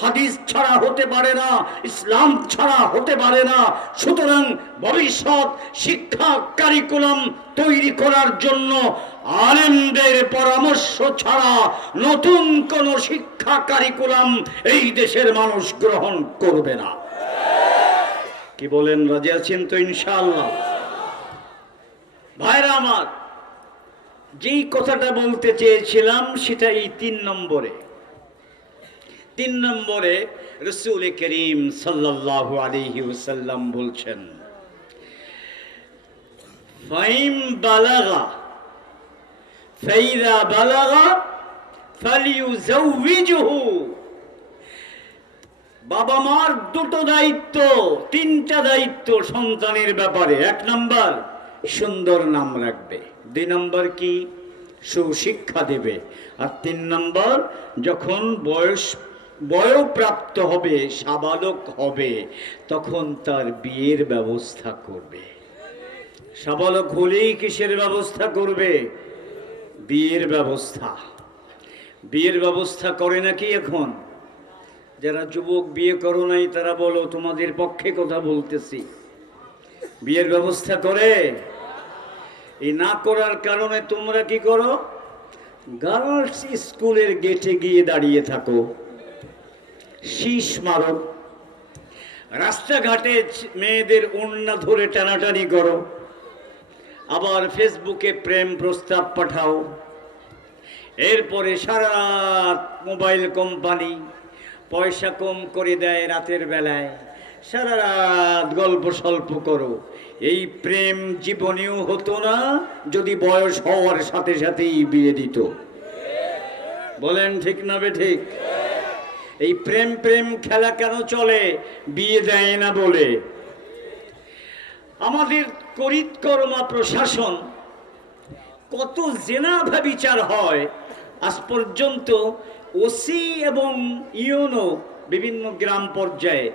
হাদিস ছাড়া হতে পারে না, ইসলাম ছাড়া হতে পারে না। সুতরাং ভবিষ্যৎ শিক্ষা কারিকুলাম তৈরি করার জন্য আলেমদের পরামর্শ ছাড়া নতুন কোন শিক্ষা কারিকুলাম এই দেশের মানুষ গ্রহণ করবে না। কি বলেন, রাজি আছেন তো ইনশাআল্লাহ? ভাইরা আমার, যেই কথাটা বলতে চেয়েছিলাম সেটা এই 3 নম্বরে রাসূল করিম সাল্লাল্লাহু আলাইহি ওয়াসাল্লাম বলছেন, ফাইম বালাগা ফাইদা বালাগা ফালিউযাওবিজহু। বাবা মার 2টো দায়িত্ব, 3টা দায়িত্ব সন্তানের ব্যাপারে। 1 নম্বর সুন্দর নাম রাখবে, 2 নম্বর কি? সুশিক্ষা দেবে, আর 3 নম্বর যখন বয়ঃপ্রাপ্ত হবে, সাবালক হবে, তখন তার বিয়ের ব্যবস্থা করবে। সাবালক হলেই কিসের ব্যবস্থা করবে? বিয়ের ব্যবস্থা। বিয়ের ব্যবস্থা করে নাকি এখন? যারা যুবক বিয়ে করো নাই তারা বলো, তোমাদের পক্ষে কথা বলতেছি। বিয়ের ব্যবস্থা করে? এই না করার কারণে তোমরা কি করো? গার্লস স্কুলের গেটে গিয়ে দাঁড়িয়ে থাকো, শীষ মারো, রাস্তাঘাটে মেয়েদের ওড়না ধরে টানাটানি করো, আবার ফেসবুকে প্রেম প্রস্তাব পাঠাও। এরপরে সারা রাত মোবাইল কোম্পানি পয়সা কম করে দেয়, রাতের বেলায় সারা রাত গল্প সল্প করো। এই প্রেম জীবনেও হতো না যদি বয়স হওয়ার সাথে সাথেই বিয়ে দিত। বলেন ঠিক না বেঠিক? এই প্রেম প্রেম খেলা কেন চলে? বিয়ে দেয় না বলে। আমাদের করিতকর্মা প্রশাসন কত জেনা ব্যভিচার হয়, আজ পর্যন্ত ওসি এবং ইউনো বিভিন্ন গ্রাম পর্যায়ে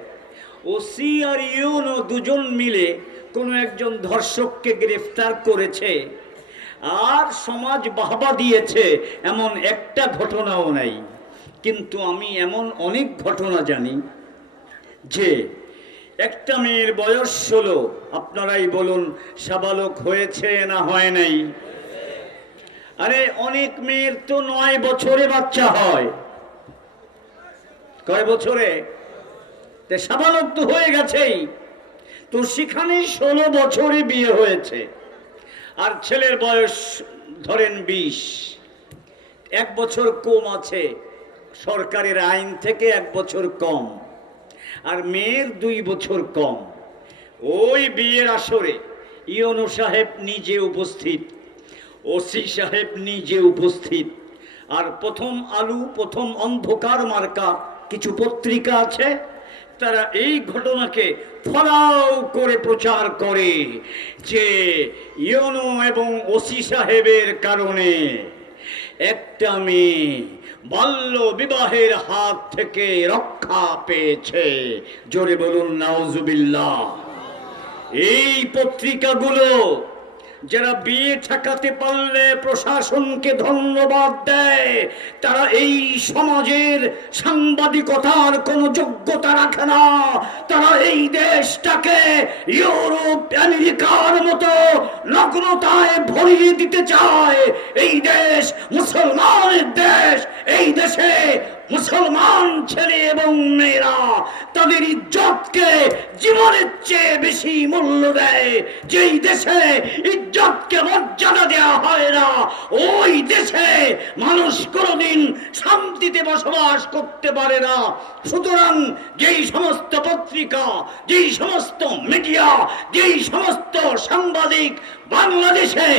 ওসি আর ইউনো 2জন মিলে কোনো একজন ধর্ষককে গ্রেফতার করেছে, আর সমাজ বাহবা দিয়েছে, এমন একটা ঘটনাও নাই। কিন্তু আমি এমন অনেক ঘটনা জানি যে একটা মেয়ের বয়স 16, আপনারাই বলুন সাবালক হয়েছে না হয় নাই? আরে অনেক মেয়ের তো 9 বছরে বাচ্চা হয়। কয় বছরে? সাবালক তো হয়ে গেছেই, তো সেখানে 16 বছরে বিয়ে হয়েছে, আর ছেলের বয়স ধরেন 20। 1 বছর কম আছে, সরকারের আইন থেকে 1 বছর কম, আর মেয়ের 2 বছর কম। ওই বিয়ের আসরে ইউনো সাহেব নিজে উপস্থিত, ওসি সাহেব নিজে উপস্থিত, আর প্রথম আলু, প্রথম অন্ধকার মার্কা কিছু পত্রিকা আছে, তারা এই ঘটনাকে ফলাও করে প্রচার করে যে ইউনো এবং ওসি সাহেবের কারণে একটা মেয়ে বাল্য বিবাহের হাত থেকে রক্ষা পেয়েছে। জোরে বলুন নাউজুবিল্লাহ। এই পত্রিকাগুলো যারা বিয়ে ঠেকাতে পারলে প্রশাসনকে ধন্যবাদ দেয়, তারা এই সমাজের সাংবাদিকতার কোনো যোগ্যতা রাখে না। তারা এই দেশটাকে ইউরোপ আমেরিকার মতো নগ্নতায় ভরিয়ে দিতে চায়। এই দেশ মুসলমানের দেশ। এই দেশে মুসলমান ছেলে এবং মেয়েরা তাদের ইজ্জতকে জীবনের চেয়ে বেশি মূল্য দেয়। যেই দেশে ইজ্জতকে মর্যাদা দেওয়া হয় না, ওই দেশে মানুষ কোনোদিন শান্তিতে বসবাস করতে পারে না। সুতরাং যেই সমস্ত পত্রিকা, যেই সমস্ত মিডিয়া, যেই সমস্ত সাংবাদিক বাংলাদেশে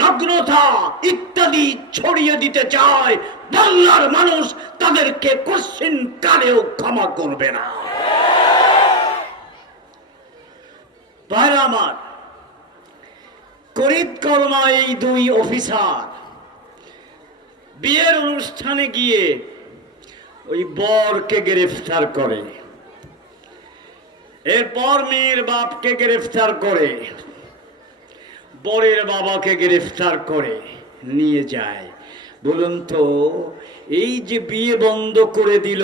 নগ্নতা ইত্যাদি ছড়িয়ে দিতে চায়, বাংলার মানুষ তাদেরকে কোশ্চিন কালেও ক্ষমা করবে না। ভাইরা আমার, করিতকর্মা এই দুই অফিসার বিয়ের অনুষ্ঠানে গিয়ে ওই বরকে গ্রেফতার করে, এরপর মেয়ের বাপকে গ্রেফতার করে, বরের বাবাকে গ্রেফতার করে নিয়ে যায়। বলুন তো, এই যে বিয়ে বন্ধ করে দিল,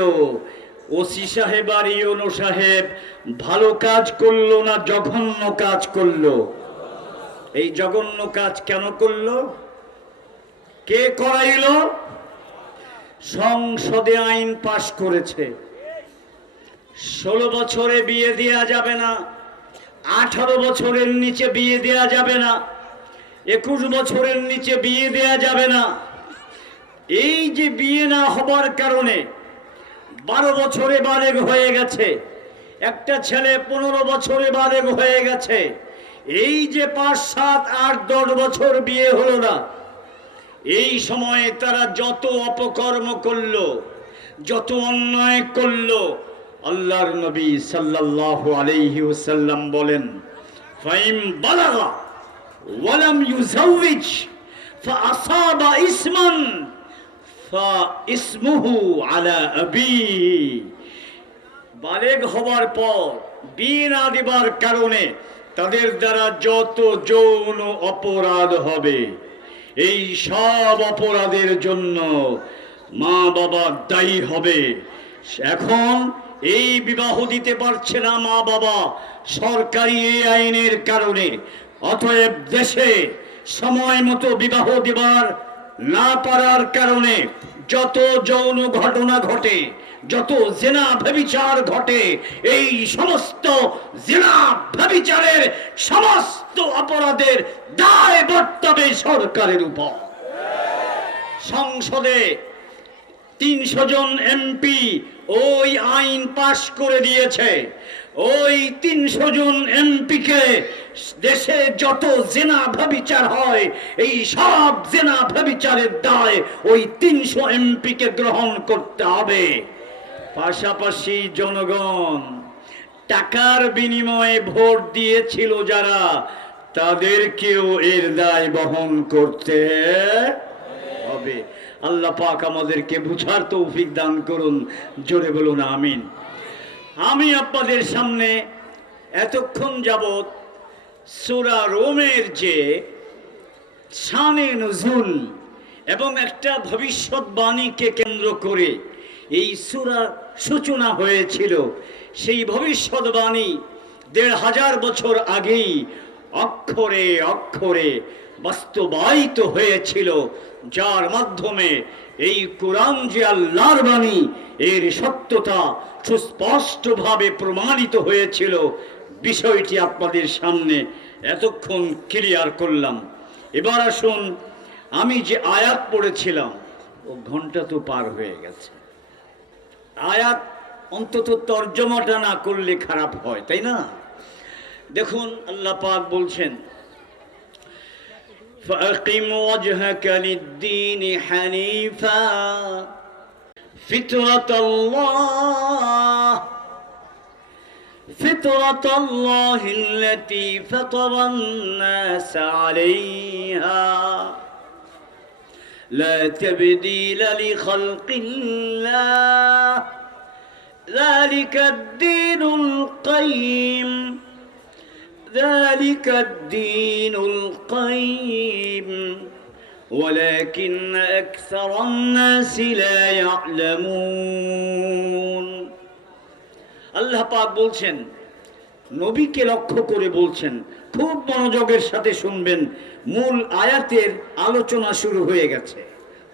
ওসি সাহেব আর ইউনো সাহেব ভালো কাজ করলো না জঘন্য কাজ করলো? এই জঘন্য কাজ কেন করলো? কে করাইল? সংসদে আইন পাশ করেছে 16 বছরে বিয়ে দেয়া যাবে না, 18 বছরের নিচে বিয়ে দেয়া যাবে না, 21 বছরের নিচে বিয়ে দেয়া যাবে না। এই যে বিয়ে না হবার কারণে 12 বছরে বালেগ হয়ে গেছে, একটা ছেলে 15 বছরে বালেগ হয়ে গেছে, এই যে 5, 7, 8, 10 বছর বিয়ে হলো না, এই সময়ে তারা যত অপকর্ম করলো, যত অন্যায় করলো, আল্লাহর নবী সাল্লাল্লাহু আলাইহি ওয়াসাল্লাম বলেন, ফাইম বালাগা ওয়ালাম ইউজাওবিজ ফাআসাবা ইসমান ফাইসমুহু আলা আবি। বালেগ হবার পর বিয়ে না দেবার কারণে তাদের দ্বারা যত যৌন অপরাধ হবে, এই সব অপরাধের জন্য মা বাবা দায়ী হবে। এখন এই বিবাহ দিতে পারছে না মা বাবা সরকারি এই আইনের কারণে। অতএব দেশে সময় মতো বিবাহ দেবার না পারার কারণে যত যৌন ঘটনা ঘটে, যত জেনা ব্যভিচার ঘটে, এই সমস্ত জেনা ব্যভিচারের সমস্ত অপরাধের দায় বর্তাবে সরকারের উপর। সংসদে 300 জন এমপি ওই আইন পাশ করে দিয়েছে। ওই 300 জন এমপিকে দেশে যত জেনা ব্যভিচার হয়, এই সব জেনা ব্যভিচারের দায় ওই 300 এমপিকে গ্রহণ করতে হবে। পাশাপাশি জনগণ টাকার বিনিময়ে ভোট দিয়েছিল যারা, তাদেরকেও এর দায় বহন করতে হবে। আল্লাহ পাক আমাদেরকে বুঝার তৌফিক দান করুন, জোরে বলুন আমিন। আমি আপনাদের সামনে এতক্ষণ যাবৎ সূরা রোমের যে শানে নুজুল এবং একটা ভবিষ্যৎবাণীকে কেন্দ্র করে এই সূরা সূচনা হয়েছিল, সেই ভবিষ্যৎবাণী 1500 বছর আগেই অক্ষরে অক্ষরে বাস্তবায়িত হয়েছিল, যার মাধ্যমে এই কোরআন যে আল্লাহর বাণী, এর সত্যতা সুস্পষ্টভাবে প্রমাণিত হয়েছিল। বিষয়টি আপনাদের সামনে এতক্ষণ ক্লিয়ার করলাম। এবার আসুন, আমি যে আয়াত পড়েছিলাম, ও ঘন্টা তো পার হয়ে গেছে, আয়াত অন্তত তর্জমাটা না করলে খারাপ হয়, তাই না? দেখুন, আল্লাহ পাক বলছেন, فأقم وجهك للدين حنيفا فطرة الله التي فطر الناس عليها لا تبديل لخلق الله ذلك الدين القيم ذلك الدين القيم ولكن أكثر الناس لا يعلمون আল্লাহ পাক বলছেন, নবীকে লক্ষ্য করে বলছেন, খুব মনোযোগের সাথে শুনবেন। মূল আয়াতের আলোচনা শুরু হয়ে গেছে,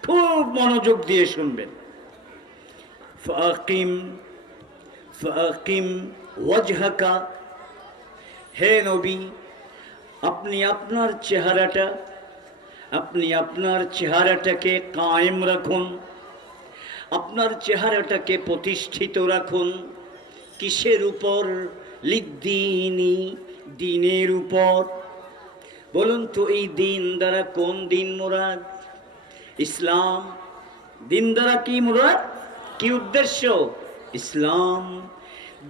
খুব মনোযোগ দিয়ে শুনবেন। ফাকিম ফাকিম ওয়াজহাকা, হে নবী, আপনি আপনার চেহারাটাকে কায়েম রাখুন, আপনার চেহারাটাকে প্রতিষ্ঠিত রাখুন। কিসের উপর? লিদ্দিনি, দিনের উপর। বলুন তো, এই দিন দ্বারা কোন দিন মুরাদ? ইসলাম। দিন দ্বারা কি মুরাদ? কি উদ্দেশ্য? ইসলাম।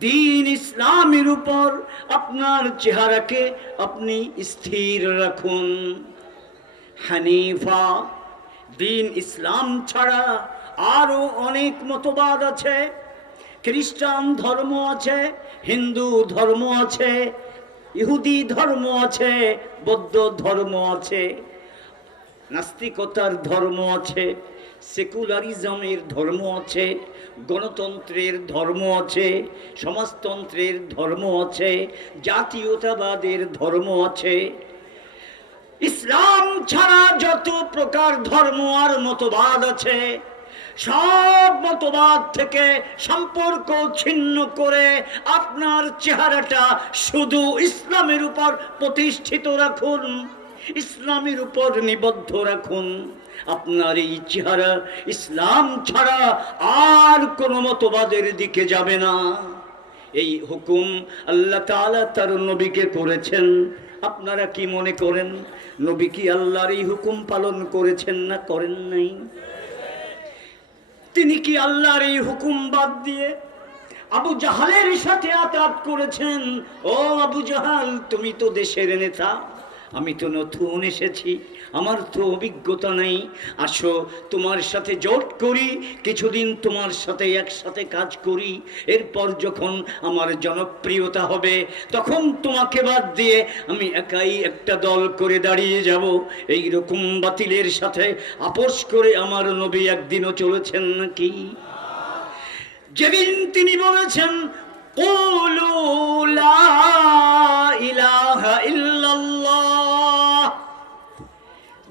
দিন ইসলামের উপর আপনার চেহারাকে আপনি স্থির রাখুন। হানিফা, দিন ইসলাম ছাড়া আরো অনেক মতবাদ আছে। খ্রিস্টান ধর্ম আছে, হিন্দু ধর্ম আছে, ইহুদি ধর্ম আছে, বৌদ্ধ ধর্ম আছে, নাস্তিকতার ধর্ম আছে, সেকুলারিজমের ধর্ম আছে, গণতন্ত্রের ধর্ম আছে, সমাজতন্ত্রের ধর্ম আছে, জাতীয়তাবাদের ধর্ম আছে। ইসলাম ছাড়া যত প্রকার ধর্ম আর মতবাদ আছে, সব মতবাদ থেকে সম্পর্ক ছিন্ন করে আপনার চেহারাটা শুধু ইসলামের উপর প্রতিষ্ঠিত রাখুন, ইসলামের উপর নিবদ্ধ রাখুন। আপনার এই চেহারা ইসলাম ছাড়া আর কোনো মতবাদের দিকে যাবে না। এই হুকুম আল্লাহ তাআলা তার নবীকে করেছেন। আপনারা কি মনে করেন, নবী কি আল্লাহর এই হুকুম পালন করেছেন না করেন নাই? তিনি কি আল্লাহর এই হুকুম বাদ দিয়ে আবু জাহালের সাথে আতাত করেছেন? ও আবু জাহাল, তুমি তো দেশের নেতা, আমি তো নতুন এসেছি, আমার তো অভিজ্ঞতা নেই, আসো তোমার সাথে জোট করি, কিছুদিন তোমার সাথে একসাথে কাজ করি, এরপর যখন আমার জনপ্রিয়তা হবে তখন তোমাকে বাদ দিয়ে আমি একাই একটা দল করে দাঁড়িয়ে যাব। এই রকম বাতিলের সাথে আপোষ করে আমার নবী একদিনও চলেছেন নাকি? যেদিন তিনি বলেছেন কুলু লা ইলাহা ইল্লাল্লাহ,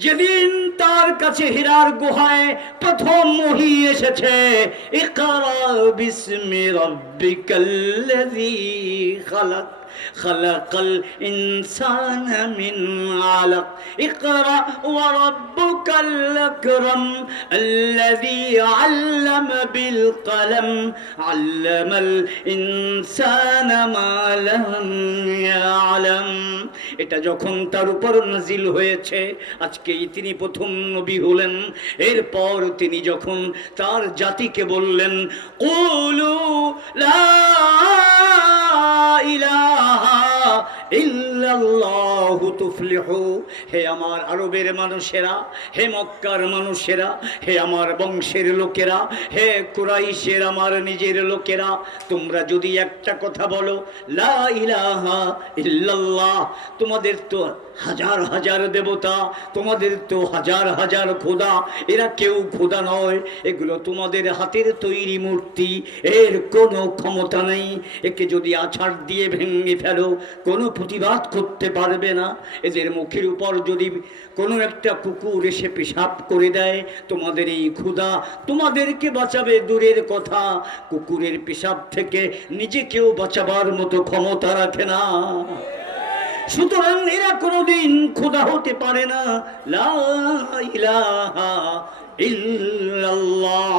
যেদিন তার কাছে হীরার গুহায় প্রথম ওহী এসেছে, ইকরা বিসমি রাব্বিকাল্লাযী খালাক খালাকাল ইনসানা মিন আলাক ইকরা ওয়া রাব্বুকাল আকরাম আল্লাযী আল্লামা বিল কলম আল্লামাল ইনসানা মা লাম ইয়ালাম। এটা যখন তার উপর নাজিল হয়েছে, আজকেই তিনি প্রথম নবী হলেন। এরপর তিনি যখন তার জাতিকে বললেন কুলু লা ইলাহা ইল্লাল্লাহু তুফলিহু, হে আমার আরবের মানুষেরা, হে মক্কার মানুষেরা, হে আমার বংশের লোকেরা, হে কুরাইশের আমার নিজের লোকেরা, তোমরা যদি একটা কথা বলো লা ইলাহা ইল্লাল্লাহ, তোমাদের তো হাজার হাজার দেবতা, তোমাদের তো হাজার হাজার খোদা, এরা কেউ খোদা নয়, এগুলো তোমাদের হাতের তৈরি মূর্তি, এর কোনো ক্ষমতা নেই, একে যদি আছাড় দিয়ে ভেঙে ফেলো কোনো প্রতিবাদ করতে পারবে না। এদের মুখের উপর যদি কোনো একটা কুকুর এসে পেশাব করে দেয়, তোমাদের এই খোদা তোমাদেরকে বাঁচাবে দূরের কথা, কুকুরের পেশাব থেকে নিজেকেও বাঁচাবার মতো ক্ষমতা রাখে না। সুতরাং এরা কোনোদিন খোদা হতে পারে না। লা ইলাহা ইল্লাল্লাহ,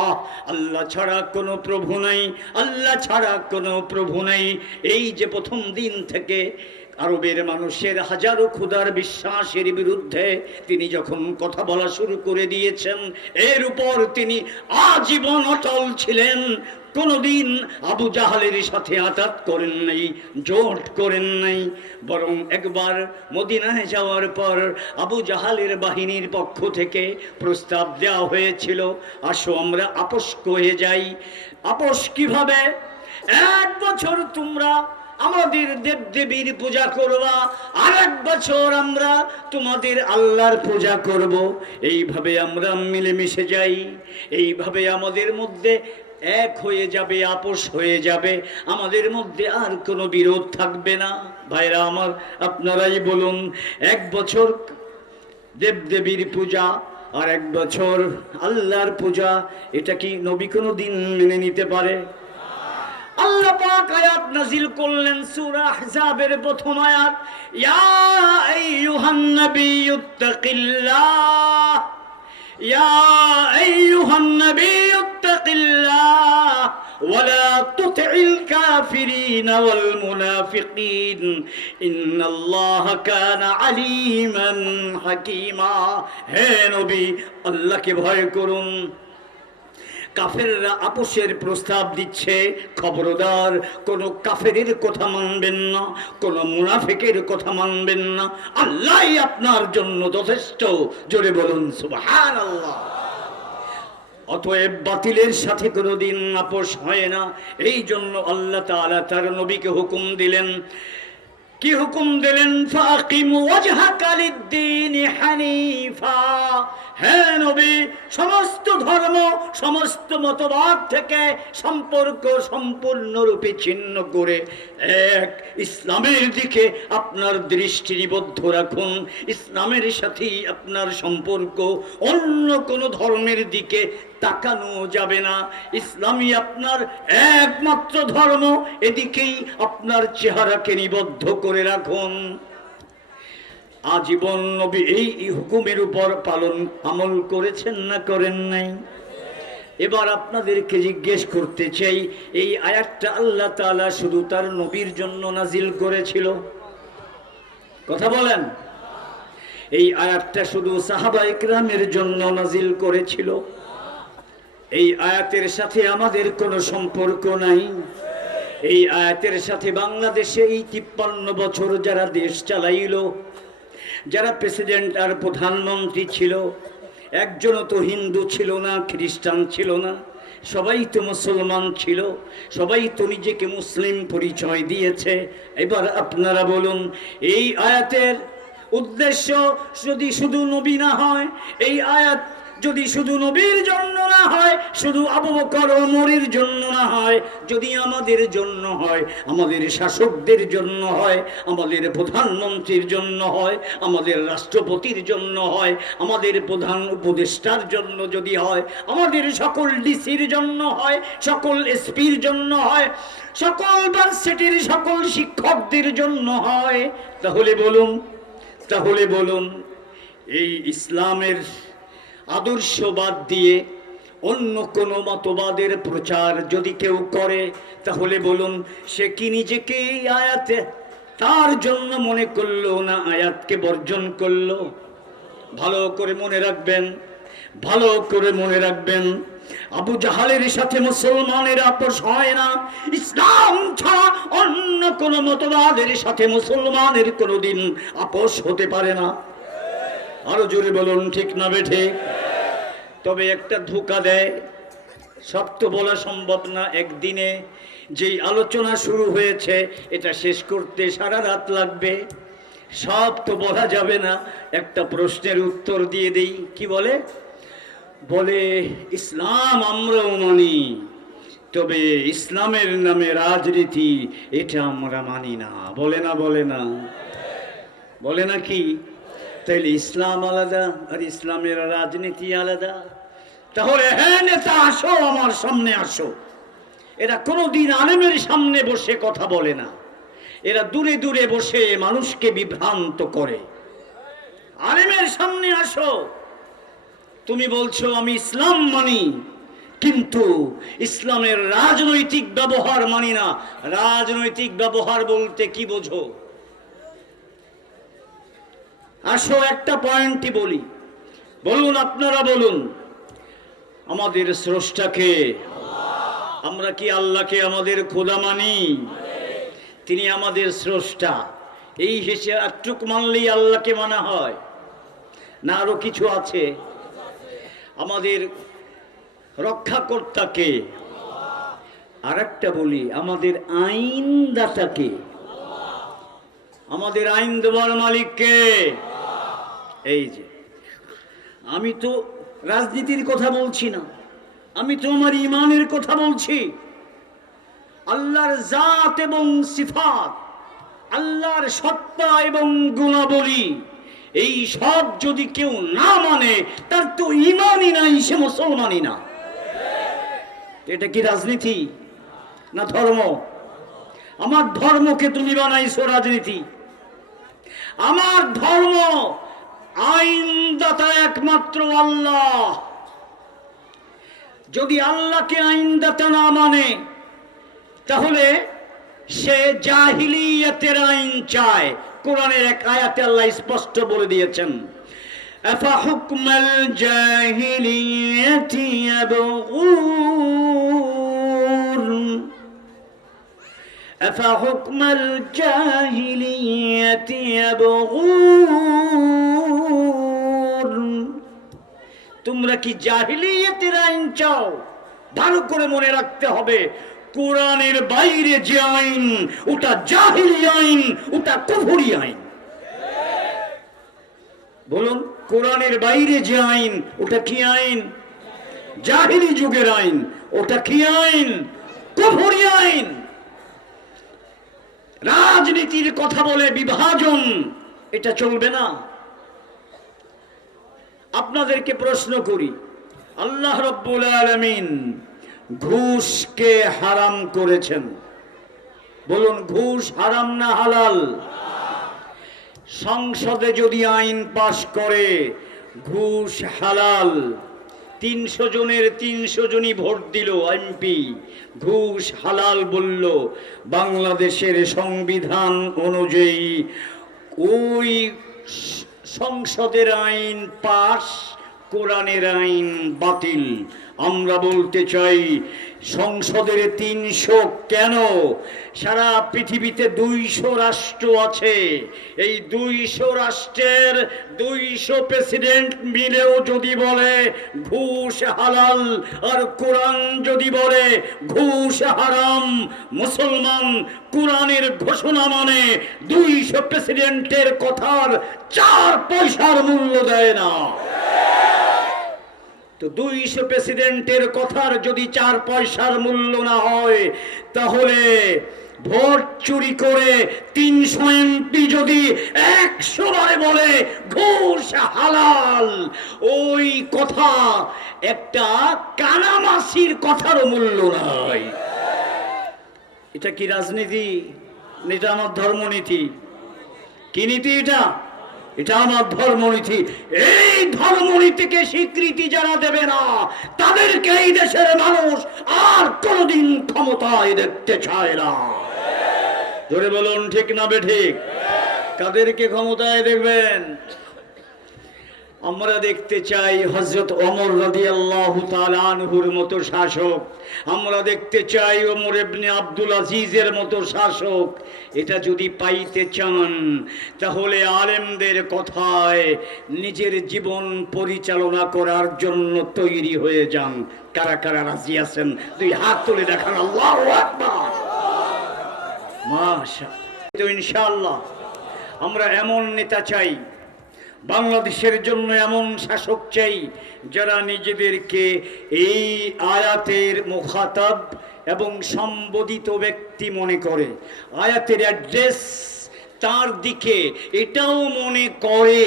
আল্লাহ ছাড়া কোনো প্রভু নাই, আল্লাহ ছাড়া কোনো প্রভু নাই। এই যে প্রথম দিন থেকে আরবের মানুষের হাজারো খোদার বিশ্বাসের বিরুদ্ধে তিনি যখন কথা বলা শুরু করে দিয়েছেন, এর উপর তিনি আজীবন অটল ছিলেন। কোনদিন আবু জাহালের সাথে আতাত করেন নাই, জোট করেন নাই, বরং একবার মদিনায় যাওয়ার পর আবু জাহালের বাহিনীর পক্ষ থেকে প্রস্তাব দেওয়া হয়েছিল, আসো আমরা আপোষ করে যাই। আপোষ কিভাবে? 1 বছর তোমরা আমাদের দেবদেবীর পূজা করবা, আর এক বছর আমরা তোমাদের আল্লাহর পূজা করব। এইভাবে আমরা মিলেমিশে যাই, এইভাবে আমাদের মধ্যে এক হয়ে যাবে, আপোষ হয়ে যাবে, আমাদের মধ্যে আর কোনো বিরোধ থাকবে না। ভাইরা আমার, আপনারাই বলুন, এক বছর দেবদেবীর পূজা আর এক বছর আল্লাহর পূজা, এটা কি নবী কোনো দিন মেনে নিতে পারে? আল্লাহ পাক আয়াত নাযিল করলেন সূরা আহজাবের প্রথম আয়াত, ইয়া আইয়ুহান নাবিয়্যুত্তাকিল্লাহ, ইয়া আইয়ুহান নাবিয়্যুত্তাকিল্লাহ ওয়ালা তুতি'ল কাফিরিন ওয়াল মুনাফিকিন ইন্নাল্লাহা কানা আলীমান হাকীমা। হে নবী, আল্লাহকে ভয় করুন। কাফেররা আপোষের প্রস্তাব দিচ্ছে, খবরদার কোনো কাফেরের কথা মানবেন না, কোনো মুনাফিকের কথা মানবেন না, আল্লাহই আপনার জন্য যথেষ্ট। জোরে বলুন সুবহানাল্লাহ। অতএব বাতিলের সাথে কোনোদিন আপোষ হয় না। এই জন্য আল্লাহ তাআলা তার নবীকে হুকুম দিলেন, কি হুকুম দিলেন? ফাকিম ওয়াজহাকা লিদ-দীন হানিফা। হে নবী, সমস্ত ধর্ম, সমস্ত মতবাদ থেকে সম্পর্ক সম্পূর্ণরূপে ছিন্ন করে এক ইসলামের দিকে আপনার দৃষ্টি নিবদ্ধ রাখুন। ইসলামের সাথেই আপনার সম্পর্ক, অন্য কোনো ধর্মের দিকে তাকানো যাবে না। ইসলামই আপনার একমাত্র ধর্ম, এদিকেই আপনার চেহারাকে নিবদ্ধ করে রাখুন। আজীবন নবী এই হুকুমের উপর পালন আমল করেছেন না করেন নাই? এবার আপনাদেরকে জিজ্ঞেস করতে চাই, এই আয়াতটা আল্লাহ তাআলা শুধু তার নবীর জন্য নাজিল করেছিল? কথা বলেন। এই আয়াতটা শুধু সাহাবা ইকরামের জন্য নাজিল করেছিল? এই আয়াতের সাথে আমাদের কোনো সম্পর্ক নাই। এই আয়াতের সাথে বাংলাদেশে এই 53 বছর যারা দেশ চালাইল, যারা প্রেসিডেন্ট আর প্রধানমন্ত্রী ছিল, একজনও তো হিন্দু ছিল না, খ্রিস্টান ছিল না, সবাই তো মুসলমান ছিল, সবাই তো নিজেকে মুসলিম পরিচয় দিয়েছে। এবার আপনারা বলুন, এই আয়াতের উদ্দেশ্য যদি শুধু নবী না হয়, এই আয়াত যদি শুধু নবীর জন্য না হয়, শুধু আবু বকর ওমরের জন্য না হয়, যদি আমাদের জন্য হয়, আমাদের শাসকদের জন্য হয়, আমাদের প্রধানমন্ত্রীর জন্য হয়, আমাদের রাষ্ট্রপতির জন্য হয়, আমাদের প্রধান উপদেষ্টার জন্য যদি হয়, আমাদের সকল ডিসির জন্য হয়, সকল এসপির জন্য হয়, সকল ভার্সিটির সকল শিক্ষকদের জন্য হয়, তাহলে বলুন এই ইসলামের আদর্শ বাদ দিয়ে অন্য কোনো মতবাদের প্রচার যদি কেউ করে, তাহলে বলুন সে কি নিজেকে এই আয়াতে তার জন্য মনে করলো, না আয়াতকে বর্জন করলো? ভালো করে মনে রাখবেন, ভালো করে মনে রাখবেন, আবু জাহালের সাথে মুসলমানের আপোষ হয় না। ইসলাম ছাড়া অন্য কোনো মতবাদের সাথে মুসলমানের কোনোদিন আপোষ হতে পারে না। আরো জোরে বলুন, ঠিক না বেঠে? তবে একটা ধোঁকা দেয়, সব তো বলা সম্ভব না একদিনে। যেই আলোচনা শুরু হয়েছে এটা শেষ করতে সারা রাত লাগবে, সব তো বলা যাবে না। একটা প্রশ্নের উত্তর দিয়ে দেই। কি বলে? ইসলাম আমরাও মানি, তবে ইসলামের নামে রাজনীতি এটা আমরা মানি না। বলে না কি? তাইলে ইসলাম আলাদা আর ইসলামের রাজনীতি আলাদা। তাহলে হ্যাঁ নেতা আসো, আমার সামনে আসো। এরা কোনোদিন আলেমের সামনে বসে কথা বলে না, এরা দূরে দূরে বসে মানুষকে বিভ্রান্ত করে। আলেমের সামনে আসো, তুমি বলছো আমি ইসলাম মানি, কিন্তু ইসলামের রাজনৈতিক ব্যবহার মানি না। রাজনৈতিক ব্যবহার বলতে কি বোঝো? আসো একটা পয়েন্টই বলি, বলুন, আপনারা বলুন, আমাদের স্রষ্টাকে, আমরা কি আল্লাহকে আমাদের খোদা মানি? তিনি আমাদের স্রষ্টা, এই হিসেবে একটুক মানলেই আল্লাহকে মানা হয় না? আরো কিছু আছে? আমাদের রক্ষাকর্তাকে। আর একটা বলি, আমাদের আইনদাতাকে। আমাদের আইন দেওয়ার মালিক কে? এই যে, আমি তো রাজনীতির কথা বলছি না, আমি তো আমার ইমানের কথা বলছি। আল্লাহর জাত এবং সিফাত, আল্লাহর সত্তা এবং গুণাবলী, এই সব যদি কেউ না মানে তার তো ইমানই নাই, সে মুসলমানই না। এটা কি রাজনীতি না ধর্ম? আমার ধর্মকে তুমি বানাইছো রাজনীতি। আমার ধর্ম, আইনদাতা একমাত্র আল্লাহ। যদি আল্লাহকে আইনদাতা না মানে তাহলে সে জাহিলিয়াতের আইন চায়। কোরআনের এক আয়াতে আল্লাহ স্পষ্ট বলে দিয়েছেন, আফা হুকমাল জাহিলিয়াতি ইয়াবগুন, আফা হুকমাল জাহিলিয়াতি ইয়াবগুন। তোমরা কি জাহিলিয়াতের আইন চাও? ভালো করে মনে রাখতে হবে, কোরআনের বাইরে যে আইন ওটা জাহিলি আইন, ওটা কুফরি আইন। বলুন, কোরআনের বাইরে যে আইন ওটা কি আইন? জাহিলি যুগের আইন। ওটা কি আইন? কুফরি আইন। রাজনীতির কথা বলে বিভাজন, এটা চলবে না। আপনাদেরকে প্রশ্ন করি, আল্লাহ রাব্বুল আলামিন ঘুষকে হারাম করেছেন। বলুন, ঘুষ হারাম না হালাল? সংসদে যদি আইন পাশ করে ঘুষ হালাল, 300 জনের 300 জনই ভোট দিল, এমপি ঘুষ হালাল বলল, বাংলাদেশের সংবিধান অনুযায়ী ওই সংসদের আইন পাশ, কোরআনের আইন বাতিল। আমরা বলতে চাই, সংসদের 300 কেন, সারা পৃথিবীতে 200 রাষ্ট্র আছে। এই 200 রাষ্ট্রের 200 প্রেসিডেন্ট মিলেও যদি বলে ঘুষ হালাল, আর কোরআন যদি বলে ঘুষ হারাম, মুসলমান কোরআনের ঘোষণা মানে 200 প্রেসিডেন্টের কথার 4 পয়সার মূল্য দেয় না। তো 200 প্রেসিডেন্টের কথার যদি 4 পয়সার মূল্য না হয়, তাহলে ভোট চুরি করে 300 এমপি যদি 100 বারে বলে ঘুষ হালাল, ওই কথা একটা কানামাছির কথারও মূল্য নাই। এটা কি রাজনীতি? এটা আমার ধর্মনীতি। কি নীতি এটা? এটা আমার ধর্মনীতি। এই ধর্মনীতিকে স্বীকৃতি যারা দেবে না, তাদেরকে এই দেশের মানুষ আর কোনদিন ক্ষমতায় দেখতে চায় না। ধরে বলুন, ঠিক না বেঠিক? কাদেরকে ক্ষমতায় দেখবেন? আমরা দেখতে চাই হযরত ওমর রাদিয়াল্লাহু তাআলা আনহুর মতো শাসক। আমরা দেখতে চাই ওমর ইবনে আব্দুল আজিজের মতো শাসক। এটা যদি পাইতে চান, তাহলে আলেমদের কথায় নিজের জীবন পরিচালনা করার জন্য তৈরি হয়ে যান। কারা কারা রাজি আছেন? 2 হাত তুলে দেখান। আল্লাহু আকবার। মাশাআল্লাহ। তো ইনশাআল্লাহ আমরা এমন নেতা চাই, বাংলাদেশের জন্য এমন শাসক চাই যারা নিজেদেরকে এই আয়াতের মুখাতাব এবং সম্বোধিত ব্যক্তি মনে করে, আয়াতের অ্যাড্রেস তার দিকে এটাও মনে করে।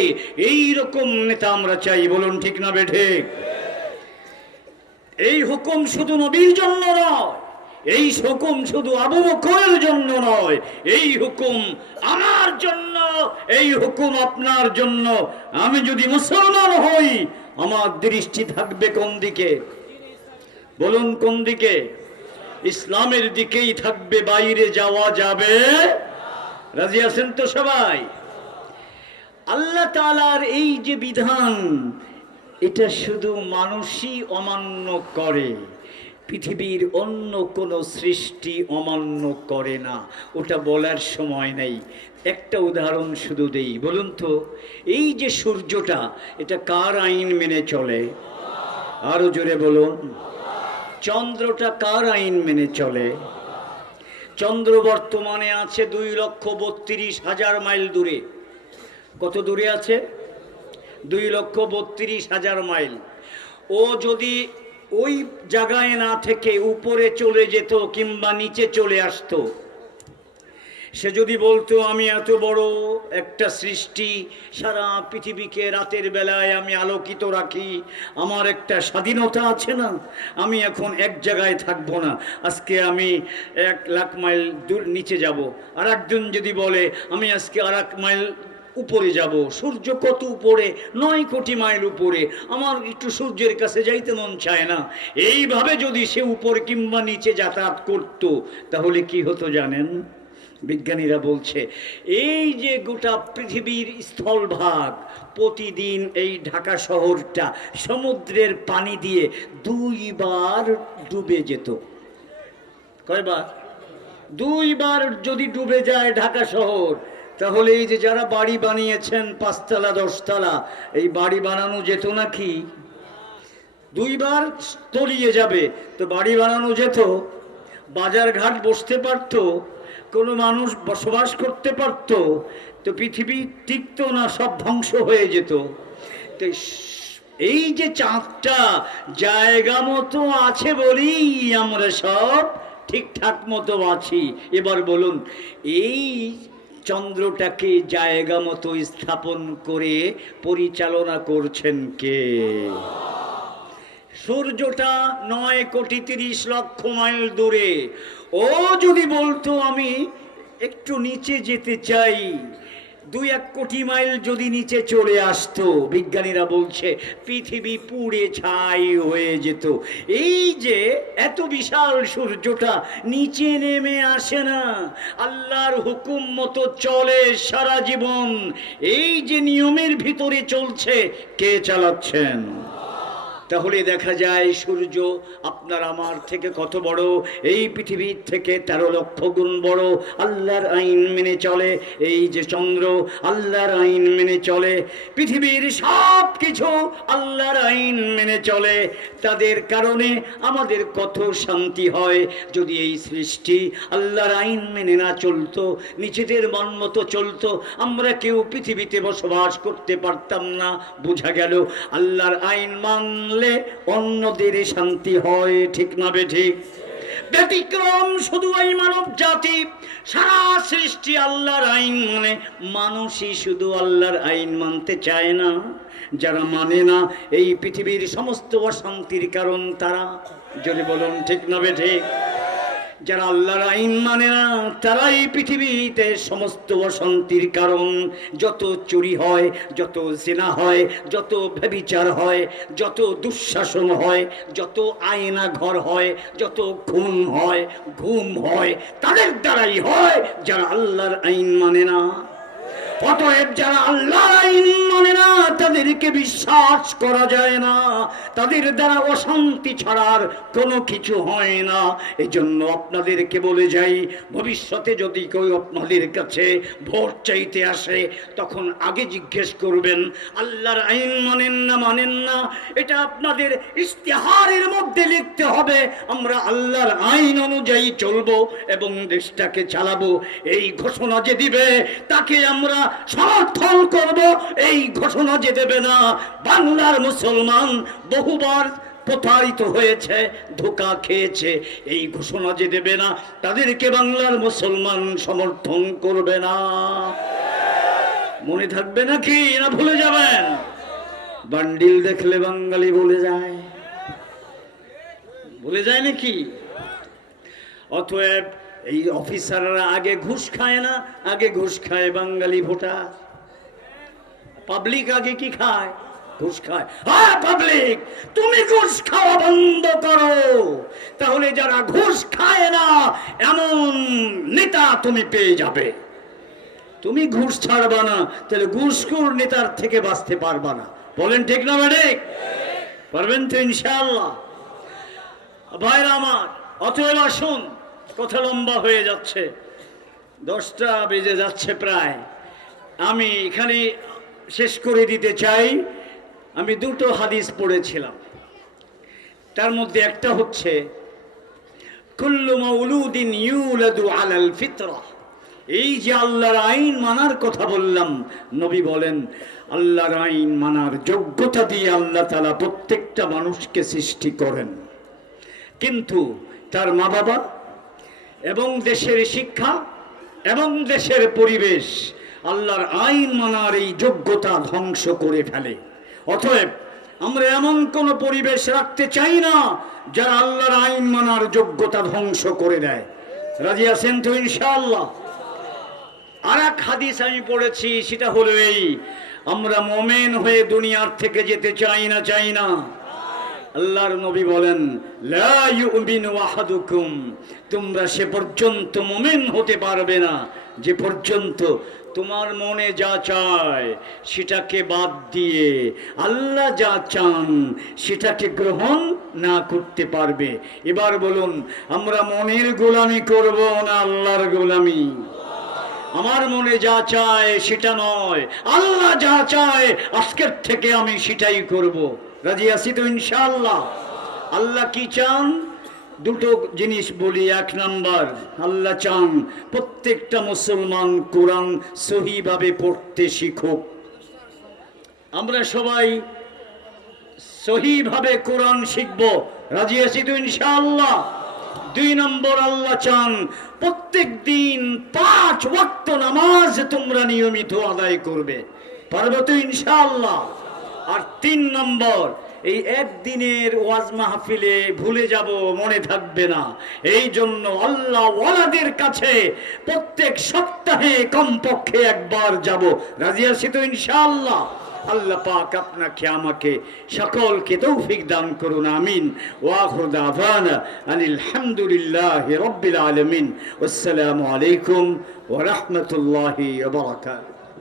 এই রকম নেতা আমরা চাই। বলুন, ঠিক না বেঠিক? এই হুকুম শুধু নবীর জন্য নয়, এই হুকুম শুধু আবু বকরের জন্য নয়, এই হুকুম আমার জন্য, এই হুকুম আপনার জন্য। আমি যদি মুসলমান হই, আমার দৃষ্টি থাকবে কোন দিকে? বলুন, কোন দিকে? ইসলামের দিকেই থাকবে, বাইরে যাওয়া যাবে। রাজি আছেন তো সবাই? আল্লাহ তাআলার এই যে বিধান, এটা শুধু মানুষই অমান্য করে, পৃথিবীর অন্য কোনো সৃষ্টি অমান্য করে না। ওটা বলার সময় নেই। একটা উদাহরণ শুধু দেই। বলুন তো, এই যে সূর্যটা, এটা কার আইন মেনে চলে? আরো জোরে বলুন। চন্দ্রটা কার আইন মেনে চলে? চন্দ্র বর্তমানে আছে 2,32,000 মাইল দূরে। কত দূরে আছে? 2,32,000 মাইল। ও যদি ওই জায়গায় না থেকে উপরে চলে যেত কিংবা নিচে চলে আসতো, সে যদি বলতো আমি এত বড় একটা সৃষ্টি, সারা পৃথিবীকে রাতের বেলায় আমি আলোকিত রাখি, আমার একটা স্বাধীনতা আছে না, আমি এখন এক জায়গায় থাকবো না, আজকে আমি 1,00,000 মাইল দূর নিচে যাব। আর একজন যদি বলে আমি আজকে 1,00,000 মাইল উপরে যাব, সূর্য কত উপরে, 9 কোটি মাইল উপরে, আমার একটু সূর্যের কাছে যাইতে মন চায় না, এইভাবে যদি সে উপর কিংবা নিচে যাতায়াত করত, তাহলে কি হতো জানেন? বিজ্ঞানীরা বলছে এই যে গোটা পৃথিবীর স্থলভাগ, প্রতিদিন এই ঢাকা শহরটা সমুদ্রের পানি দিয়ে 2 বার ডুবে যেত। কয়বার? 2 বার যদি ডুবে যায় ঢাকা শহর, তাহলে এই যে যারা বাড়ি বানিয়েছেন 5 তলা 10 তলা, এই বাড়ি বানানো যেত নাকি? 2 বার তলিয়ে যাবে তো বাড়ি বানানো যেত? বাজার ঘাট বসতে পারতো? কোনো মানুষ বসবাস করতে পারত? তো পৃথিবী টিকতো না, সব ধ্বংস হয়ে যেত। তো এই যে চাঁদটা জায়গা মতো আছে বলেই আমরা সব ঠিকঠাক মতো আছি। এবার বলুন, এই চন্দ্রটাকে জায়গা মতো স্থাপন করে পরিচালনা করছেন কে? সূর্যটা 9,30,00,000 মাইল দূরে। ও যদি বলতো আমি একটু নিচে যেতে চাই, 2-1 কোটি মাইল যদি নিচে চলে আসতো, বিজ্ঞানীরা বলছে পৃথিবী পুড়ে ছাই হয়ে যেত। এই যে এত বিশাল সূর্যটা নিচে নেমে আসে না, আল্লাহর হুকুম মতো চলে সারা জীবন। এই যে নিয়মের ভিতরে চলছে, কে চালাচ্ছেন? তাহলে দেখা যায় সূর্য আপনার আমার থেকে কত বড়, এই পৃথিবীর থেকে 13 লক্ষ গুণ বড়। আল্লাহর আইন মেনে চলে। এই যে চন্দ্র আল্লাহর আইন মেনে চলে, পৃথিবীর সব কিছু আল্লাহর আইন মেনে চলে। তাদের কারণে আমাদের কত শান্তি হয়। যদি এই সৃষ্টি আল্লাহর আইন মেনে না চলতো, নিজেদের মন মতো চলতো, আমরা কেউ পৃথিবীতে বসবাস করতে পারতাম না। বোঝা গেল আল্লাহর আইন অন্যদের শান্তি হয়, ঠিক না বেঠিক? ব্যতিক্রম শুধু এই মানব জাতি। সারা সৃষ্টি আল্লাহর আইন মানে, মানুষই শুধু আল্লাহর আইন মানতে চায় না। যারা মানে না, এই পৃথিবীর সমস্ত অশান্তির কারণ তারা। যদি বলুন ঠিক না বেঠিক? যারা আল্লাহর আইন মানে না, তারাই পৃথিবীতে সমস্ত অশান্তির কারণ। যত চুরি হয়, যত জিনা হয়, যত ব্যভিচার হয়, যত দুঃশাসন হয়, যত আয়না ঘর হয়, যত খুন হয়, ঘুম হয়, তাদের দ্বারাই হয়, যারা আল্লাহর আইন মানে না। অতএব যারা আল্লাহর আইন মানে না, তাদেরকে বিশ্বাস করা যায় না। তাদের দ্বারা অশান্তি ছাড়ার কোনো কিছু হয় না। এই জন্য আপনাদেরকে বলে যাই, ভবিষ্যতে যদি কেউ আপনাদের কাছে ভোট চাইতে আসে, তখন আগে জিজ্ঞেস করবেন আল্লাহর আইন মানেন না। এটা আপনাদের ইশতেহারের মধ্যে লিখতে হবে, আমরা আল্লাহর আইন অনুযায়ী চলবো এবং দেশটাকে চালাবো। এই ঘোষণা যে দিবে, তাকে আমরা সমর্থন করব। এই ঘোষণা যে দেবে না, বাংলার মুসলমান বহুবার প্রতারিত হয়েছে, ধোঁকা খেয়েছে। এই ঘোষণা যে দেবে না, তাদেরকে বাংলার মুসলমান সমর্থন করবে না। মনে থাকবে নাকি, না ভুলে যাবেন? বান্ডিল দেখলে বাঙালি ভুলে যায়, ভুলে যায় নাকি? অতএব এই অফিসাররা আগে ঘুষ খায় না, আগে ঘুষ খায় বাঙালি ভোটার। পাবলিক আগে কি খায়? ঘুষ খায়। হ্যাঁ পাবলিক, তুমি ঘুষ খাওয়া বন্ধ করো, তাহলে যারা ঘুষ খায় না এমন নেতা তুমি পেয়ে যাবে। তুমি ঘুষ ছাড়বা না, তাহলে ঘুষখোর নেতার থেকে বাঁচতে পারবা না। বলেন ঠিক না ঠিক? পারবেন তো ইনশাআল্লাহ? ভাইরা আমার, অতএব আসুন, কথা লম্বা হয়ে যাচ্ছে, 10টা বেজে যাচ্ছে প্রায়। আমি এখানে শেষ করে দিতে চাই। আমি 2টো হাদিস পড়েছিলাম, তার মধ্যে একটা হচ্ছে কুল্লু মাউলুদিন ইউলাদু আলাল ফিতরা। এই যে আল্লাহর আইন মানার কথা বললাম, নবী বলেন আল্লাহর আইন মানার যোগ্যতা দিয়ে আল্লাহ তাআলা প্রত্যেকটা মানুষকে সৃষ্টি করেন। কিন্তু তার মা বাবা এবং দেশের শিক্ষা এবং দেশের পরিবেশ আল্লাহর আইন মানার এই যোগ্যতা ধ্বংস করে ফেলে। অতএব আমরা এমন কোন পরিবেশ রাখতে চাই না যারা আল্লাহর আইন মানার যোগ্যতা ধ্বংস করে দেয়। রাজি আছেন তো ইনশাআল্লাহ? আর এক হাদিস আমি পড়েছি, সেটা হলো এই, আমরা মোমেন হয়ে দুনিয়ার থেকে যেতে চাই না। আল্লাহর নবী বলেন লা ইউমিনু আহাদুকুম, তোমরা সে পর্যন্ত মুমিন হতে পারবে না যে পর্যন্ত তোমার মনে যা চায় সেটাকে বাদ দিয়ে আল্লাহ যা চান সেটাকে গ্রহণ না করতে পারবে। এবার বলুন, আমরা মনের গোলামি করব না আল্লাহর গোলামি? আমার মনে যা চায় সেটা নয়, আল্লাহ যা চায় আজকের থেকে আমি সেটাই করব। রাজি আছি তো ইনশাআল্লাহ? আল্লাহ কি চান? দুটো জিনিস বলি। এক নাম্বার, আল্লাহ চান প্রত্যেকটা মুসলমান কোরআন সহিভাবে পড়তে শিখুক। আমরা সবাই সহিভাবে কোরআন শিখব। রাজি আছি তো ইনশাআল্লাহ? দুই নম্বর, আল্লাহ চান প্রত্যেক দিন 5 ওয়াক্ত নামাজ তোমরা নিয়মিত আদায় করবে। পারবে তো ইনশাআল্লাহ? আর 3 নম্বর, এই একদিনের ওয়াজ মাহফিলে ভুলে যাব, মনে থাকবে না। এই জন্য আল্লাহ ওয়ালাদের কাছে প্রত্যেক সপ্তাহে কমপক্ষে একবার যাব। রাজি আছি তো ইনশাআল্লাহ? আল্লাহ পাক আপনাকে আমাকে সকলকে তৌফিক দান করুন, আমিন। ওয়া আখিরু দাওয়ানা আনিল হামদুলিল্লাহি রাব্বিল আলামিন। আসসালামু আলাইকুম ওয়া রাহমাতুল্লাহি ওয়া বারাকাতুহু।